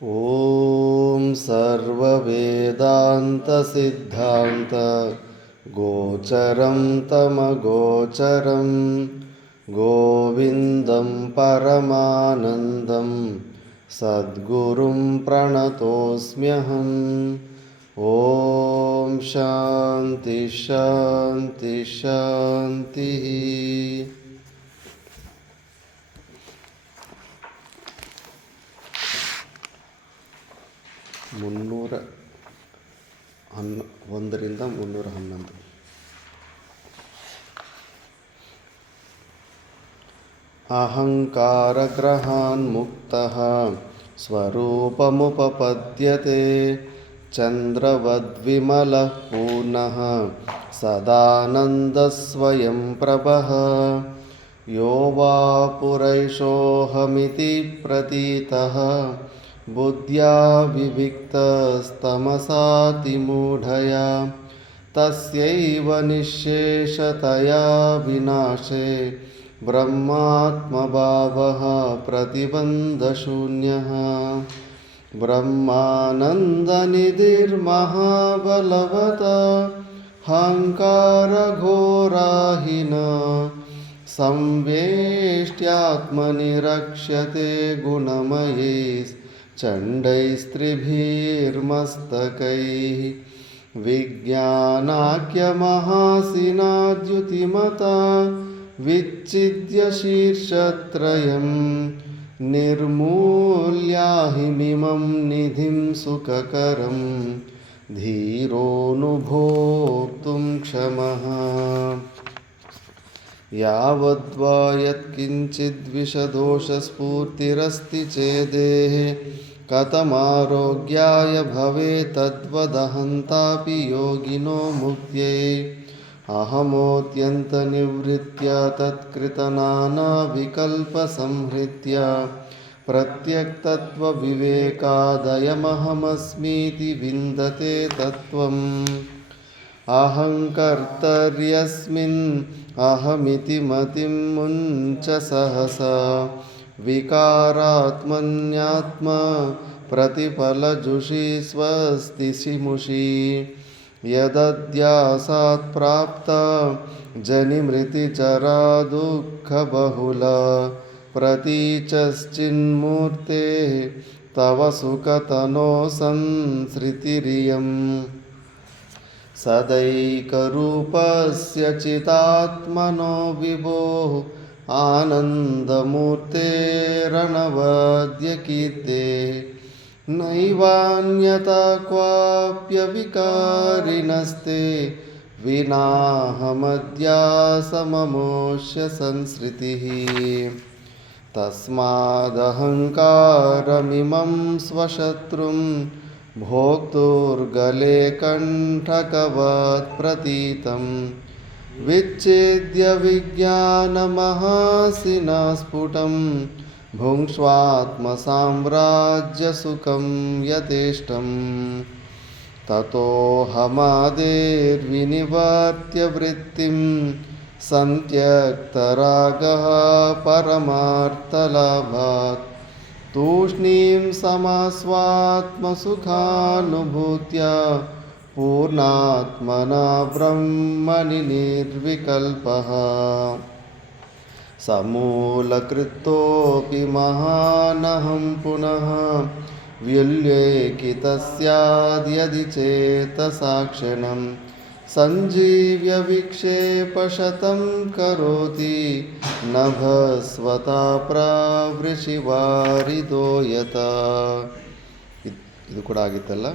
ॐ सर्ववेदान्तसिद्धान्त गोचरं तमगोचरं गोविन्दं परमानन्दं सद्गुरुं प्रणतोऽस्म्यहम्। ॐ शान्ति शान्ति शान्तिः। ಒಂದರಿಂದ 311. ಅಹಂಕಾರಗ್ರಹಾನ್ಮುಕ್ತಃ ಸ್ವರೂಪಮುಪಪದ್ಯತೆ ಚಂದ್ರವದ್ವಿಮಲಃ ಪೂರ್ಣಃ ಸದಾನಂದಸ್ವಯಂ ಪ್ರಭಃ ಯೋ ವಾ ಪುರೈಷೋऽಹಮಿತಿ ಪ್ರತೀತಃ ಬುದ್ಧ್ಯಾ ವಿವಿಕ್ತಸ್ತಮಸಾತಿಮೂಢಯಾ ತಸ್ಯೈವ ನಿಶ್ಶೇಷತಯಾ ವಿನಾಶೇ ಬ್ರಹ್ಮಾತ್ಮಭಾವಃ ಪ್ರತಿಬಂಧಶೂನ್ಯಃ ಬ್ರಹ್ಮಾನಂದನಿಧಿರ್ಮಹಾಬಲವತಃ ಅಹಂಕಾರಘೋರಾಹಿನಃ ಸಂವೇಷ್ಟ್ಯಾತ್ಮನಿ ರಕ್ಷ್ಯತೆ ಗುಣಮಯೈಃ ಚಂಡೈಸ್ತ್ರಿಭಿರ್ಮಸ್ತಕೈಃ ವಿಜ್ಞಾನಾಖ್ಯಮಹಾಸಿನಾದ್ಯುತಿಮತಾ ವಿಚ್ಛಿದ್ಯ ಶೀರ್ಷತ್ರಯಂ ನಿರ್ಮೂಲ್ಯಾಹಿಮಿಮಂ ನಿಧಿಂ ಸುಖಕರಂ ಧೀರೋನುಭೋಕ್ತುಂ ಕ್ಷಮಃ. ಯಾವದ್ವಾ ಯತ್ಕಿಂಚಿದ್ವಿಷದೋಷಸ್ಫೂರ್ತಿರಸ್ತಿ ಚೇದೇಹ ಕಥಮಾರೋಗ್ಯಾಯ ಭವೇತ್ ತದ್ವದಹಂತಾಪಿ ಯೋಗಿನೋ ಮುಕ್ತ್ಯೈ ಅಹಮೋತ್ಯಂತನಿವೃತ್ಯ ತತ್ಕೃತನಾನಾವಿಕಲ್ಪಸಂಹೃತ್ಯ ಪ್ರತ್ಯಕ್ತತ್ವವಿವೇಕಾದಯಮಹಮಸ್ಮೀತಿ ವಿಂದತೆ ತತ್ವಂ. ಅಹಂಕರ್ತರ್ಯಸ್ಮಿನ್ ಅಹಮಿತಿ ಮತಿಂ ಮುಂಚ ಸಹಸಾ ವಿಕಾರಾತ್ಮನ್ಯಾತ್ಮ ಪ್ರತಿಫಲಜುಷಿ ಸ್ವಸ್ತಿ ಶಿಮುಷಿ ಯದಧ್ಯಾಸಾತ್ ಪ್ರಾಪ್ತ ಜನಿಮೃತಿಚರಾ ದುಃಖಬಹುಲ ಪ್ರತೀಚಶ್ಚಿನ್ಮೂರ್ತೆ ತವ ಸುಖತನೋ ಸಂಸೃತಿರಿಯಂ. ಸದೈಕರೂಪಸ್ಯ ಚಿದಾತ್ಮನೋ ವಿಭೋಃ ಆನಂದಮೂರ್ತೆರಣವದ್ಯಕೀರ್ತೆಃ ನೈವಾನ್ಯತಾ ಕ್ವಾಪ್ಯವಿಕಾರಿಣಸ್ತೆ ವಿನಾಹಮಧ್ಯಾಸಮಮೋಷ್ಯ ಸಂಸೃತಿಃ. ತಸ್ಮಾದಹಂಕಾರಮಿಮಂ ಸ್ವಶತ್ರುಂ ಭೋಕ್ತುರ್ಗಲೆ ಕಂಠಕವತ್ ಪ್ರತೀತಂ ವಿಚ್ಛೇದ್ಯ ವಿಜ್ಞಾನಮಹಾಸಿನಾ ಸ್ಫುಟಂ ಭುಂಕ್ಷ್ವಾತ್ಮಸಾಮ್ರಾಜ್ಯಸುಖಂ ಯಥೇಷ್ಟಂ. ತತೋಹಮಾದೇರ್ವಿನಿವರ್ತ್ಯ ವೃತ್ತಿಂ ಸಂತ್ಯಕ್ತರಾಗಃ ಪರಮಾರ್ಥಲಾಭಾತ್ ತೂಷ್ಣೀಂ ಸಮಾಸ್ವಾತ್ಮಸುಖಾನುಭೂತ್ಯ ಪೂರ್ಣಾತ್ಮನಾ ಬ್ರಹ್ಮಣಿ ನಿರ್ವಿಕಲ್ಪಃ. ಸಮೂಲಕೃತೋಪಿ ಮಹಾನಹಂ ಪುನಃ ವ್ಯುಲ್ಲೇಖಿತಸ್ಯಾದ್ಯದಿ ಚೇತಸಾಕ್ಷಣಂ ಸಂಜೀವ್ಯ ವಿಕ್ಷೇಪಶತಂ ಕರೋತಿ ನಭಸ್ವತಾ ಪ್ರಾವೃಷಿವಾರಿದೋ ಯಥಾ. ಇದು ಕೂಡ ಆಗಿತ್ತಲ್ಲ.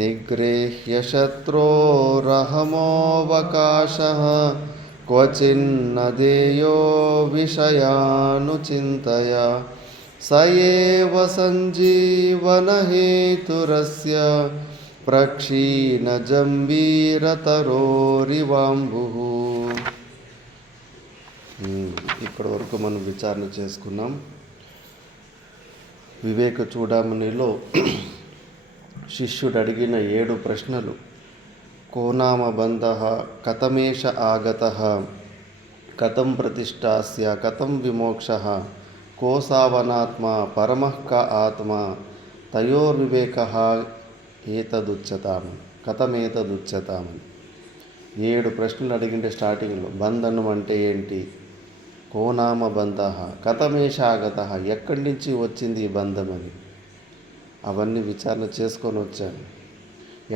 ನಿಗೃಹ್ಯ ಶತ್ರೋರಹಮೋವಕಾಶಃ ಕ್ವಚಿನ್ನ ದೇಯೋ ವಿಷಯಾನುಚಿಂತಯ ಸ ಏವ ಸಂಜೀವನಹೇತುರಸ್ಯ ప్రక్షీణజంబీరతరోరివాంబుః. ఇప్పటి వరకు మనం విచారణ చేసుకున్నాం. వివేక చూడామణిలో శిష్యుడు అడిగిన 7 ప్రశ్నలు. కోనామ బంధః, కథమేష ఆగతః, కథం ప్రతిష్టాస్య, కథం విమోక్షః, కోసావనాత్మ, పరమః క ఆత్మ, తయోర్వివేక ఏతదుచ్యతామని కథమేతదుచ్యతామని 7 ప్రశ్నలు అడిగిండే స్టార్టింగ్లో. బంధనం అంటే ఏంటి, కోనామ బంధ, కథమేషాగత, ఎక్కడి నుంచి వచ్చింది ఈ బంధం అని అవన్నీ విచారణ చేసుకొని వచ్చాను.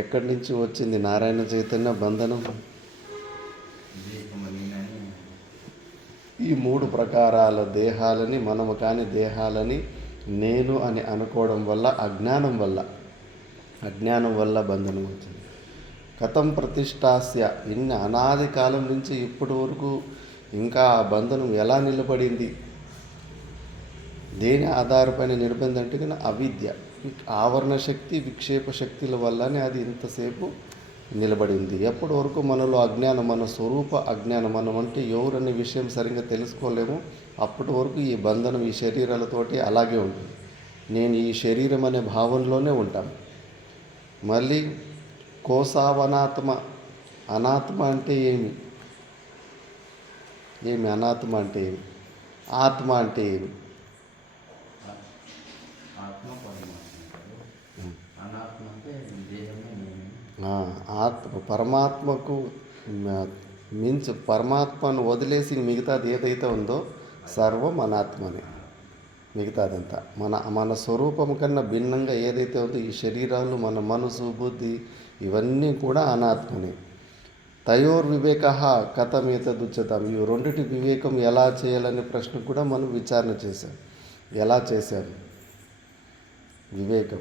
ఎక్కడి నుంచి వచ్చింది నారాయణ చైతన్య బంధనం? ఈ 3 ప్రకారాల దేహాలని, మనము కాని దేహాలని నేను అని అనుకోవడం వల్ల, అజ్ఞానం వల్ల బంధనం వచ్చింది. కథం ప్రతిష్టాస్య, ఇన్ని అనాది కాలం నుంచి ఇప్పటి వరకు ఇంకా ఆ బంధనం ఎలా నిలబడింది, దేని ఆధారపైన నిలబడింది అంటే కన్నా అవిద్య, ఆవరణ శక్తి, విక్షేప శక్తుల వల్లనే అది ఇంతసేపు నిలబడింది. ఎప్పటి వరకు మనలో అజ్ఞానం, మన స్వరూప అజ్ఞానం, మనం అంటే ఎవరనే విషయం సరిగ్గా తెలుసుకోలేము. అప్పటి వరకు ఈ బంధనం ఈ శరీరాలతోటి అలాగే ఉంటుంది. నేను ఈ శరీరం అనే భావనలోనే ఉంటాను. మళ్ళీ కోసావనాత్మ, అనాత్మ అంటే ఏమి, అనాత్మ అంటే ఏమి, ఆత్మ అంటే ఏమి? ఆత్మ పరమాత్మకు మించు, పరమాత్మను వదిలేసి మిగతాది ఏదైతే ఉందో సర్వం అనాత్మనే. మిగతాదంతా మన స్వరూపం కన్నా భిన్నంగా ఏదైతే ఉందో ఈ శరీరాలు, మన మనసు, బుద్ధి ఇవన్నీ కూడా అనాత్మనే. తయోర్వివేక కథమేతదుచ్యతాం, ఈ రెండిటి వివేకం ఎలా చేయాలనే ప్రశ్న కూడా మనం విచారణ చేశాం. ఎలా చేశాము వివేకం?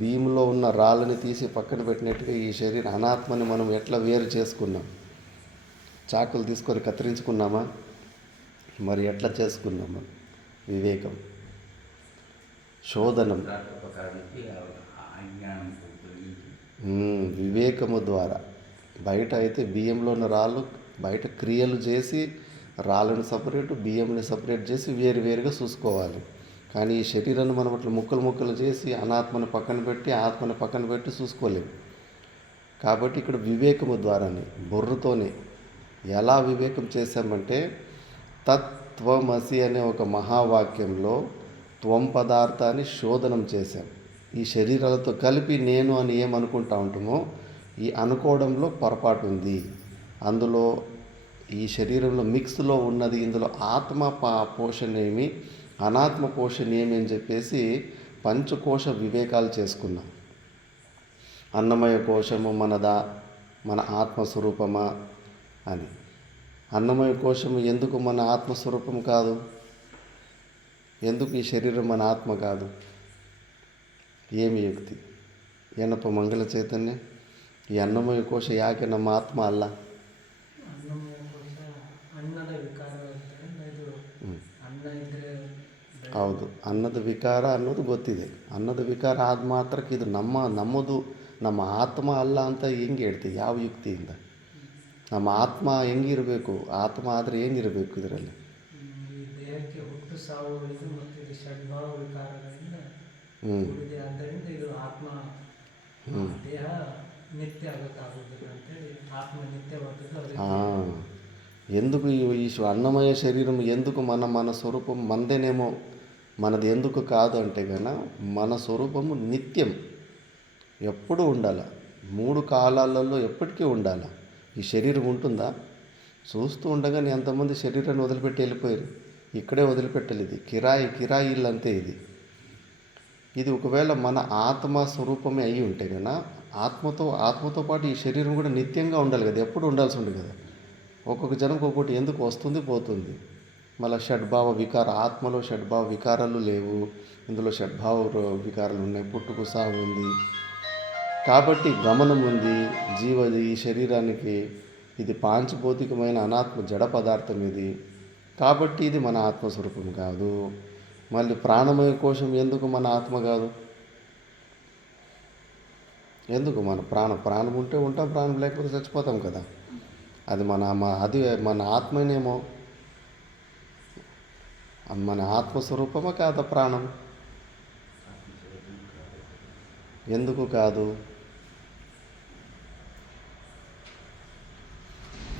భీములో ఉన్న రాళ్ళని తీసి పక్కన పెట్టినట్టుగా ఈ శరీర అనాత్మని మనం ఎట్లా వేరు చేసుకున్నాం? చాకులు తీసుకొని కత్తిరించుకున్నామా? మరి ఎట్లా చేసుకున్నామా వివేకం? శోధనం వివేకము ద్వారా. బయట అయితే బియ్యంలో ఉన్న రాళ్ళు బయట క్రియలు చేసి రాళ్ళను సపరేటు, బియ్యంని సపరేట్ చేసి వేరుగా చూసుకోవాలి. కానీ ఈ శరీరాన్ని మనం అట్లా ముక్కలు చేసి అనాత్మని పక్కన పెట్టి, ఆత్మని పక్కన పెట్టి చూసుకోలేము. కాబట్టి ఇక్కడ వివేకము ద్వారానే, బుర్రతోనే ఎలా వివేకం చేశామంటే, తత్వమసి అనే ఒక మహావాక్యంలో త్వం పదార్థాన్ని శోధనం చేశాం. ఈ శరీరాలతో కలిపి నేను అని ఏమనుకుంటా ఉంటామో ఈ అనుకోవడంలో పొరపాటు ఉంది. అందులో ఈ శరీరంలో మిక్స్లో ఉన్నది, ఇందులో ఆత్మ పోషణ ఏమి, అనాత్మ పోషణ ఏమి అని చెప్పేసి పంచకోశ వివేకాలు చేసుకున్నాం. అన్నమయ కోశము మనదా, మన ఆత్మస్వరూపమా అని. అన్నమయ కోశము ఎందుకు మన ఆత్మస్వరూపం కాదు? ఎందుకు ఈ శరీరం మన ఆత్మ కాదు? ఏమి ಯುಕ್ತಿ? ಏನಪ್ಪ ಮಂಗಲ ಚೈತನ್ಯ, ಈ ಅನ್ನಮಯ ಕೋಶ ಯಾಕೆ ನಮ್ಮ ಆತ್ಮ ಅಲ್ಲ? ಹೌದು, ಅನ್ನದ ವಿಕಾರ ಅನ್ನೋದು ಗೊತ್ತಿದೆ. ಅನ್ನದ ವಿಕಾರ ಆದ ಮಾತ್ರಕ್ಕೆ ಇದು ನಮ್ಮದು, ನಮ್ಮ ಆತ್ಮ ಅಲ್ಲ ಅಂತ ಹೆಂಗೆ ಹೇಳ್ತೀವಿ? ಯಾವ ಯುಕ್ತಿಯಿಂದ? ನಮ್ಮ ಆತ್ಮ ಹೆಂಗಿರಬೇಕು? ಆತ್ಮ ಆದರೆ ಏನಿರಬೇಕು ಇದರಲ್ಲಿ? ఎందుకు ఈ అన్నమయ శరీరం ఎందుకు మన స్వరూపం మనదేనేమో, మనది ఎందుకు కాదు అంటే కనుక మన స్వరూపము నిత్యం ఎప్పుడూ ఉండాలి. 3 కాలాలలో ఎప్పటికీ ఉండాలి. ఈ శరీరం ఉంటుందా? చూస్తూ ఉండగానే ఎంతమంది శరీరాన్ని వదిలిపెట్టి వెళ్ళిపోయారు. ఇక్కడే వదిలిపెట్టాలి. ఇది కిరాయి ఇల్లు అంతే. ఇది ఒకవేళ మన ఆత్మ స్వరూపమే అయ్యి ఉంటే కనుక ఆత్మతో పాటు ఈ శరీరం కూడా నిత్యంగా ఉండాలి కదా, ఎప్పుడు ఉండాల్సి ఉంది కదా. ఒక్కొక్క జనంకి ఒక్కొక్కటి ఎందుకు వస్తుంది పోతుంది. మళ్ళీ షడ్భావ వికార, ఆత్మలో షడ్భావ వికారాలు లేవు, ఇందులో షడ్భావ వికారాలు ఉన్నాయి. పుట్టుకు సాగు ఉంది కాబట్టి గమనం ఉంది. ఈ శరీరానికి ఇది పాంచభౌతికమైన అనాత్మ జడ పదార్థం ఇది. కాబట్టి ఇది మన ఆత్మస్వరూపం కాదు. మళ్ళీ ప్రాణమయ కోశం ఎందుకు మన ఆత్మ కాదు? ఎందుకు? మన ప్రాణం ఉంటే ఉంటాం, ప్రాణం లేకపోతే చచ్చిపోతాం కదా. అది మన ఆత్మనేమో, మన ఆత్మస్వరూపమా కాదా ప్రాణం? ఎందుకు కాదు?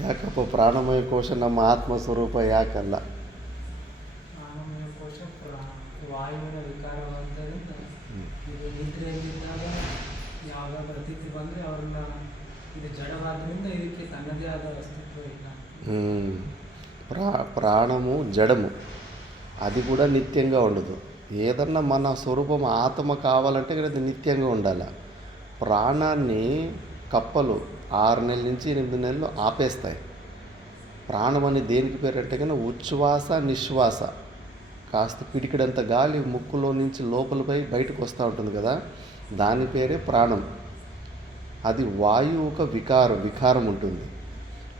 ಯಾಕಪ್ಪ ಪ್ರಾಣಮಯ ಕೋಶ ನಮ್ಮ ಆತ್ಮಸ್ವರೂಪ ಯಾಕಲ್ಲ? ಅಂದರೆ ಅವ್ರನ್ನ ಇದು ಜಡವಾದ್ರಿಂದ ಇದಕ್ಕೆ ತನ್ನದೇ ಆದ ಅಸ್ತಿತ್ವ ಇಲ್ಲ. ఉమ్, ప్రాణము జడము, అది కూడా నిత్యంగా ఉండదు. ఏదన్నా మన స్వరూపం ఆత్మ కావాలంటే కదా అది నిత్యంగా ఉండాలి. ప్రాణాన్ని కప్పలు 6 నెలల నుంచి 8 నెలలు ఆపేస్తాయి. ప్రాణం అని దేనికి పేరు అంటే కన్నా ఉచ్ఛ్వాస నిశ్వాస, కాస్త పిడికిడంత గాలి ముక్కులో నుంచి లోపలిపై బయటకు వస్తూ ఉంటుంది కదా, దాని పేరే ప్రాణం. అది వాయువు ఒక వికారం ఉంటుంది.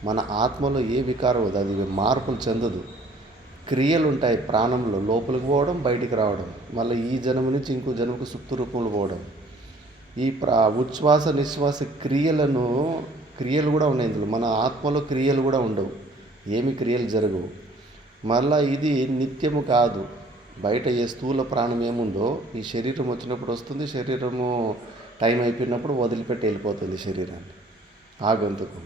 మన ఆత్మలో ఏ వికారం వద్దు, అది మార్పులు చెందదు. క్రియలు ఉంటాయి ప్రాణంలో, లోపలికి పోవడం బయటికి రావడం, మళ్ళీ ఈ జన్మ నుంచి ఇంకో జన్మకు సుప్త రూపంలో పోవడం. ఈ ఉచ్ఛ్వాస నిశ్వాస క్రియలు కూడా ఉన్నాయి ఇందులో. మన ఆత్మలో క్రియలు కూడా ఉండవు, ఏమి క్రియలు జరగవు. మళ్ళీ ఇది నిత్యము కాదు. బయట ఏ స్థూల ప్రాణం ఏముందో ఈ శరీరం వచ్చినప్పుడు వస్తుంది, శరీరము టైం అయిపోయినప్పుడు వదిలిపెట్టి వెళ్ళిపోతుంది శరీరాన్ని ఆగంతుకు.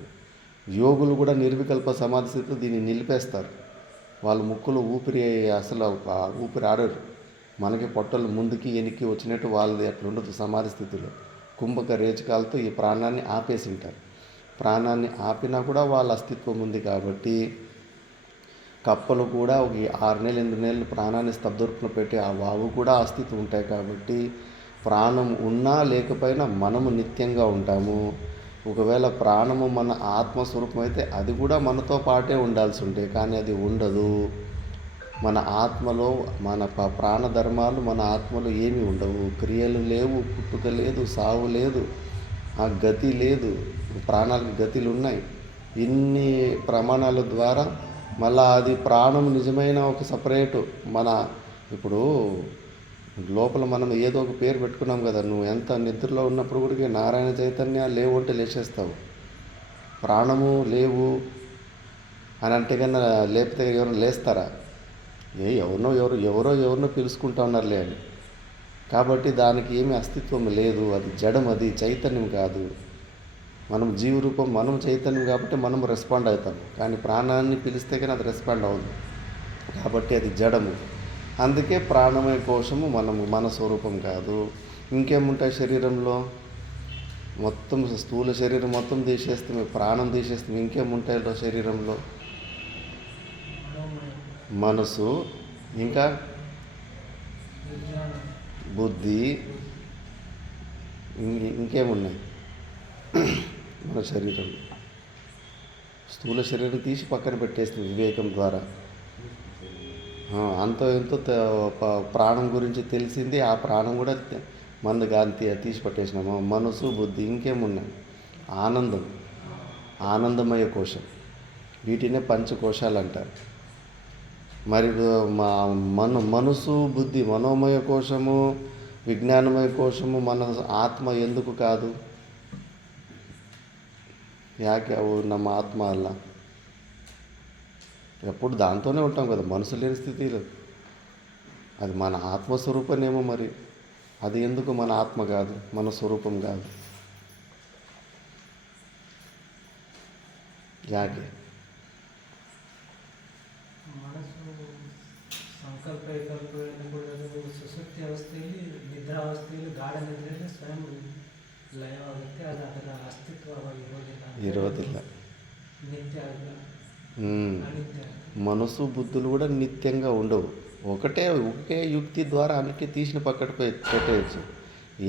యోగులు కూడా నిర్వికల్ప సమాధి స్థితిలో దీన్ని నిలిపేస్తారు. వాళ్ళు ముక్కులో అసలు ఊపిరి ఆడరు. మనకి పొట్టలు ముందుకి వెనక్కి వచ్చినట్టు వాళ్ళది అట్లా ఉండదు సమాధి స్థితిలో. కుంభక రేచకాలతో ఈ ప్రాణాన్ని ఆపేసి ఉంటారు. ప్రాణాన్ని ఆపినా కూడా వాళ్ళ అస్తిత్వం ఉంది కాబట్టి, కప్పలు కూడా ఒక 6 నెలలు 8 నెలలు ప్రాణాన్ని స్తబ్దరూపంలో పెట్టి ఆ వావు కూడా అస్తిత్వం ఉంటాయి కాబట్టి, ప్రాణం ఉన్నా లేకపోయినా మనము నిత్యంగా ఉంటాము. ఒకవేళ ప్రాణము మన ఆత్మస్వరూపం అయితే అది కూడా మనతో పాటే ఉండాల్సి ఉంటే, కానీ అది ఉండదు. మన ఆత్మలో మన ప్రాణధర్మాలు మన ఆత్మలో ఏమీ ఉండవు. క్రియలు లేవు, పుట్టుక లేదు, సావు లేదు, ఆ గతి లేదు. ప్రాణాలకు గతులు ఉన్నాయి. ఇన్ని ప్రమాణాల ద్వారా మళ్ళా అది ప్రాణం నిజమైన ఒక సపరేటు. మన ఇప్పుడు లోపల మనం ఏదో ఒక పేరు పెట్టుకున్నాం కదా, నువ్వు ఎంత నిద్రలో ఉన్నప్పుడు కూడా నారాయణ చైతన్య లేవు అంటే లేచేస్తావు. ప్రాణము లేవు అని అంటే కన్నా లేపితే ఎవరు లేస్తారా? ఎవరినో పిలుచుకుంటా ఉన్నారులే అని. కాబట్టి దానికి ఏమీ అస్తిత్వం లేదు. అది జడం, అది చైతన్యం కాదు. మనం జీవరూపం, మనం చైతన్యం కాబట్టి మనం రెస్పాండ్ అవుతాం. కానీ ప్రాణాన్ని పిలిస్తే కానీ అది రెస్పాండ్ అవ్వదు. కాబట్టి అది జడము. అందుకే ప్రాణమయ కోశము మన స్వరూపం కాదు. ఇంకేముంటాయి శరీరంలో? మొత్తం స్థూల శరీరం మొత్తం తీసేస్తాం, ప్రాణం తీసేస్తాం. ఇంకేముంటాయి శరీరంలో? మనసు, ఇంకా బుద్ధి, ఇంకేమున్నాయి మన శరీరం? స్థూల శరీరం తీసి పక్కన పెట్టేస్తుంది వివేకం ద్వారా. అంతో ఎంతో ప్రాణం గురించి తెలిసింది, ఆ ప్రాణం కూడా మందగా తీసి పట్టేసినాము. మనసు, బుద్ధి, ఇంకేమున్నాయి? ఆనందమయ కోశం. వీటినే పంచకోశాలు అంటారు. మరి మనసు, బుద్ధి, మనోమయ కోశము, విజ్ఞానమయ కోశము మన ఆత్మ ఎందుకు కాదు? యాకే అవు ನಮ್ಮ ఆత్మ అಲ್ಲ? ఎప్పుడు దాంతోనే ఉంటాం కదా, మనసు లేని స్థితిలో. అది మన ఆత్మస్వరూపమేమో, మరి అది ఎందుకు మన ఆత్మ కాదు, మన స్వరూపం కాదు? ಯಾಕೆ? ಮನಸ್ಸು ಸಂಕಲ್ಪ ವಿಕಲ್ಪಗಳು ಸುಸುಪ್ತಿ ಅವಸ್ಥೆಯಲ್ಲಿ, ನಿದ್ರಾವಸ್ಥೆಯಲ್ಲಿ, ಗಾಢ ನಿದ್ರೆಯಲ್ಲಿ ಸ್ವಯಂ ಲಯವಾಗುತ್ತೆ. ಅದು ಅದರ ಅಸ್ತಿತ್ವವಾಗಿ ಇರೋದಿಲ್ಲ. ನಿತ್ಯ ಅಲ್ಲ, ಅನಿತ್ಯ. మనసు బుద్ధులు కూడా నిత్యంగా ఉండవు. ఒకే యుక్తి ద్వారా అన్నిటి తీసిన పక్కన పెట్టేయచ్చు.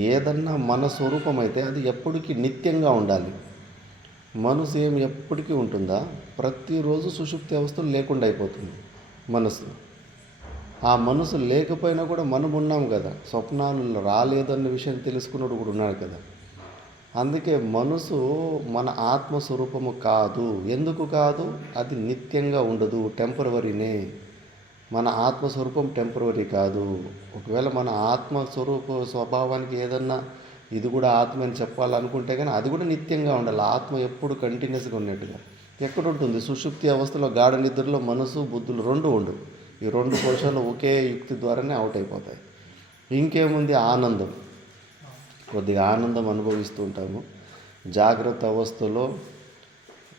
ఏదన్నా మన స్వరూపం అయితే అది ఎప్పటికీ నిత్యంగా ఉండాలి. మనసు ఏమి ఎప్పటికీ ఉంటుందా? ప్రతిరోజు సుషుప్తి అవస్థలు లేకుండా అయిపోతుంది మనసు. ఆ మనసు లేకపోయినా కూడా మనం ఉన్నాం కదా, స్వప్నాలు రాలేదన్న విషయం తెలుసుకున్నాడు కూడా ఉన్నాడు కదా. అందుకే మనసు మన ఆత్మస్వరూపము కాదు. ఎందుకు కాదు? అది నిత్యంగా ఉండదు, టెంపరవరీనే. మన ఆత్మస్వరూపం టెంపరవరీ కాదు. ఒకవేళ మన స్వభావానికి ఏదన్నా ఇది కూడా ఆత్మ అని చెప్పాలనుకుంటే కానీ అది కూడా నిత్యంగా ఉండాలి. ఆత్మ ఎప్పుడు కంటిన్యూస్గా ఉన్నట్టుగా. ఎక్కడ ఉంటుంది? సుషుప్తి అవస్థలో, గాఢ నిద్రలో మనసు, బుద్ధులు రెండు ఉండవు. ఈ రెండు కోశాలు ఒకే యుక్తి ద్వారానే అవుట్ అయిపోతాయి. ఇంకేముంది? ఆనందం. కొద్దిగా ఆనందం అనుభవిస్తూ ఉంటాము. జాగ్రత్త అవస్థలో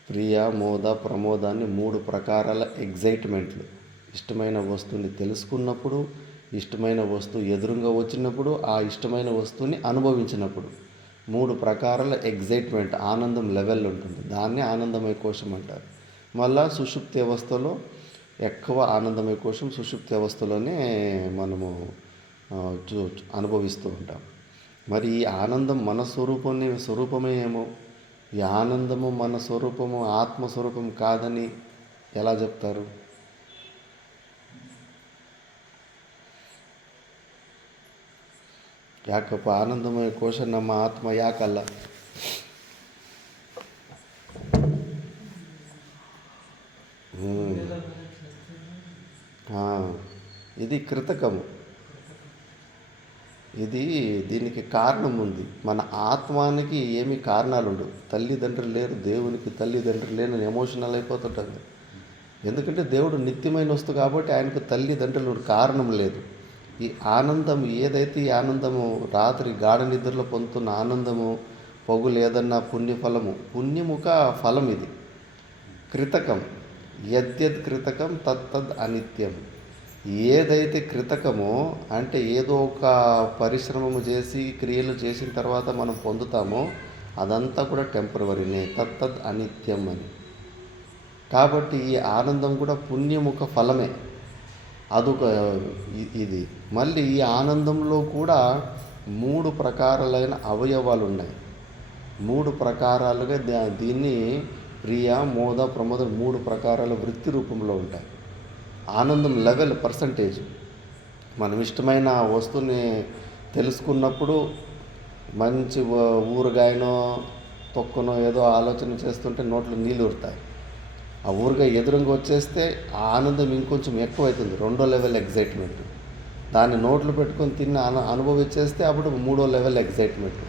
ప్రియ, మోద, ప్రమోదాన్ని 3 ప్రకారాల ఎగ్జైట్మెంట్లు. ఇష్టమైన వస్తువుని తెలుసుకున్నప్పుడు, ఇష్టమైన వస్తువు ఎదురుగా వచ్చినప్పుడు, ఆ ఇష్టమైన వస్తువుని అనుభవించినప్పుడు. 3 ప్రకారాల ఎగ్జైట్మెంట్ ఆనందం లెవెల్ ఉంటుంది. దాన్ని ఆనందమయ కోశం అంటారు. మళ్ళా సుషుప్తి అవస్థలో ఎక్కువ ఆనందమయ కోశం సుషుప్తి అవస్థలోనే మనము ఆ, అనుభవిస్తూ ఉంటాం. మరి ఈ ఆనందం మన స్వరూపమే ఏమో, ఈ ఆనందము మన స్వరూపము ఆత్మస్వరూపం కాదని ఎలా చెప్తారు? ಯಾಕಪ್ಪ ಆನಂದಮಯ ಕೋಶ ನಮ್ಮ ಆತ್ಮ ಯಾಕಲ್ಲ? ఆ, ఇది కృతకము. దీనికి కారణం ఉంది. మన ఆత్మానికి ఏమి కారణాలు ఉండవు. తల్లిదండ్రులు లేరు, దేవునికి తల్లిదండ్రులు లేని ఎమోషనల్ అయిపోతుంటుంది. ఎందుకంటే దేవుడు నిత్యమైన వస్తువు కాబట్టి ఆయనకు తల్లిదండ్రులు కారణం లేదు. ఈ ఆనందం ఏదైతే ఈ ఆనందము రాత్రి గాఢ నిద్రలో పొందుతున్న ఆనందము, పొగులు ఏదన్నా పుణ్యముఖ ఫలం ఇది కృతకం. యద్యద్ కృతకం తత్తద్ అనిత్యం. ఏదైతే కృతకమో అంటే ఏదో ఒక పరిశ్రమము చేసి క్రియలు చేసిన తర్వాత మనం పొందుతామో అదంతా కూడా టెంపరవరీనే, తత్తద్ అనిత్యం అని. కాబట్టి ఈ ఆనందం కూడా పుణ్యముఖ ఫలమే. అదొక ఇది. మళ్ళీ ఈ ఆనందంలో కూడా 3 ప్రకారాలైన అవయవాలు ఉన్నాయి. 3 ప్రకారాలుగా దీన్ని ప్రియ, మోద, ప్రమోద 3 ప్రకారాల వృత్తి రూపంలో ఉంటాయి. ఆనందం లెవెల్ పర్సంటేజ్. మనం ఇష్టమైన వస్తువుని తెలుసుకున్నప్పుడు మంచి ఊరగాయనో తొక్కనో ఏదో ఆలోచన చేస్తుంటే నోట్లో నీళ్ళు ఊరుతాయి. ఆ ఊరగాయ ఎదురుగా వచ్చేస్తే ఆ ఆనందం ఇంకొంచెం ఎక్కువవుతుంది, 2వ లెవెల్ ఎగ్జైట్మెంట్. దాన్ని నోట్లో పెట్టుకొని తిన్న అనుభవించేస్తే అప్పుడు 3వ లెవెల్ ఎగ్జైట్మెంట్.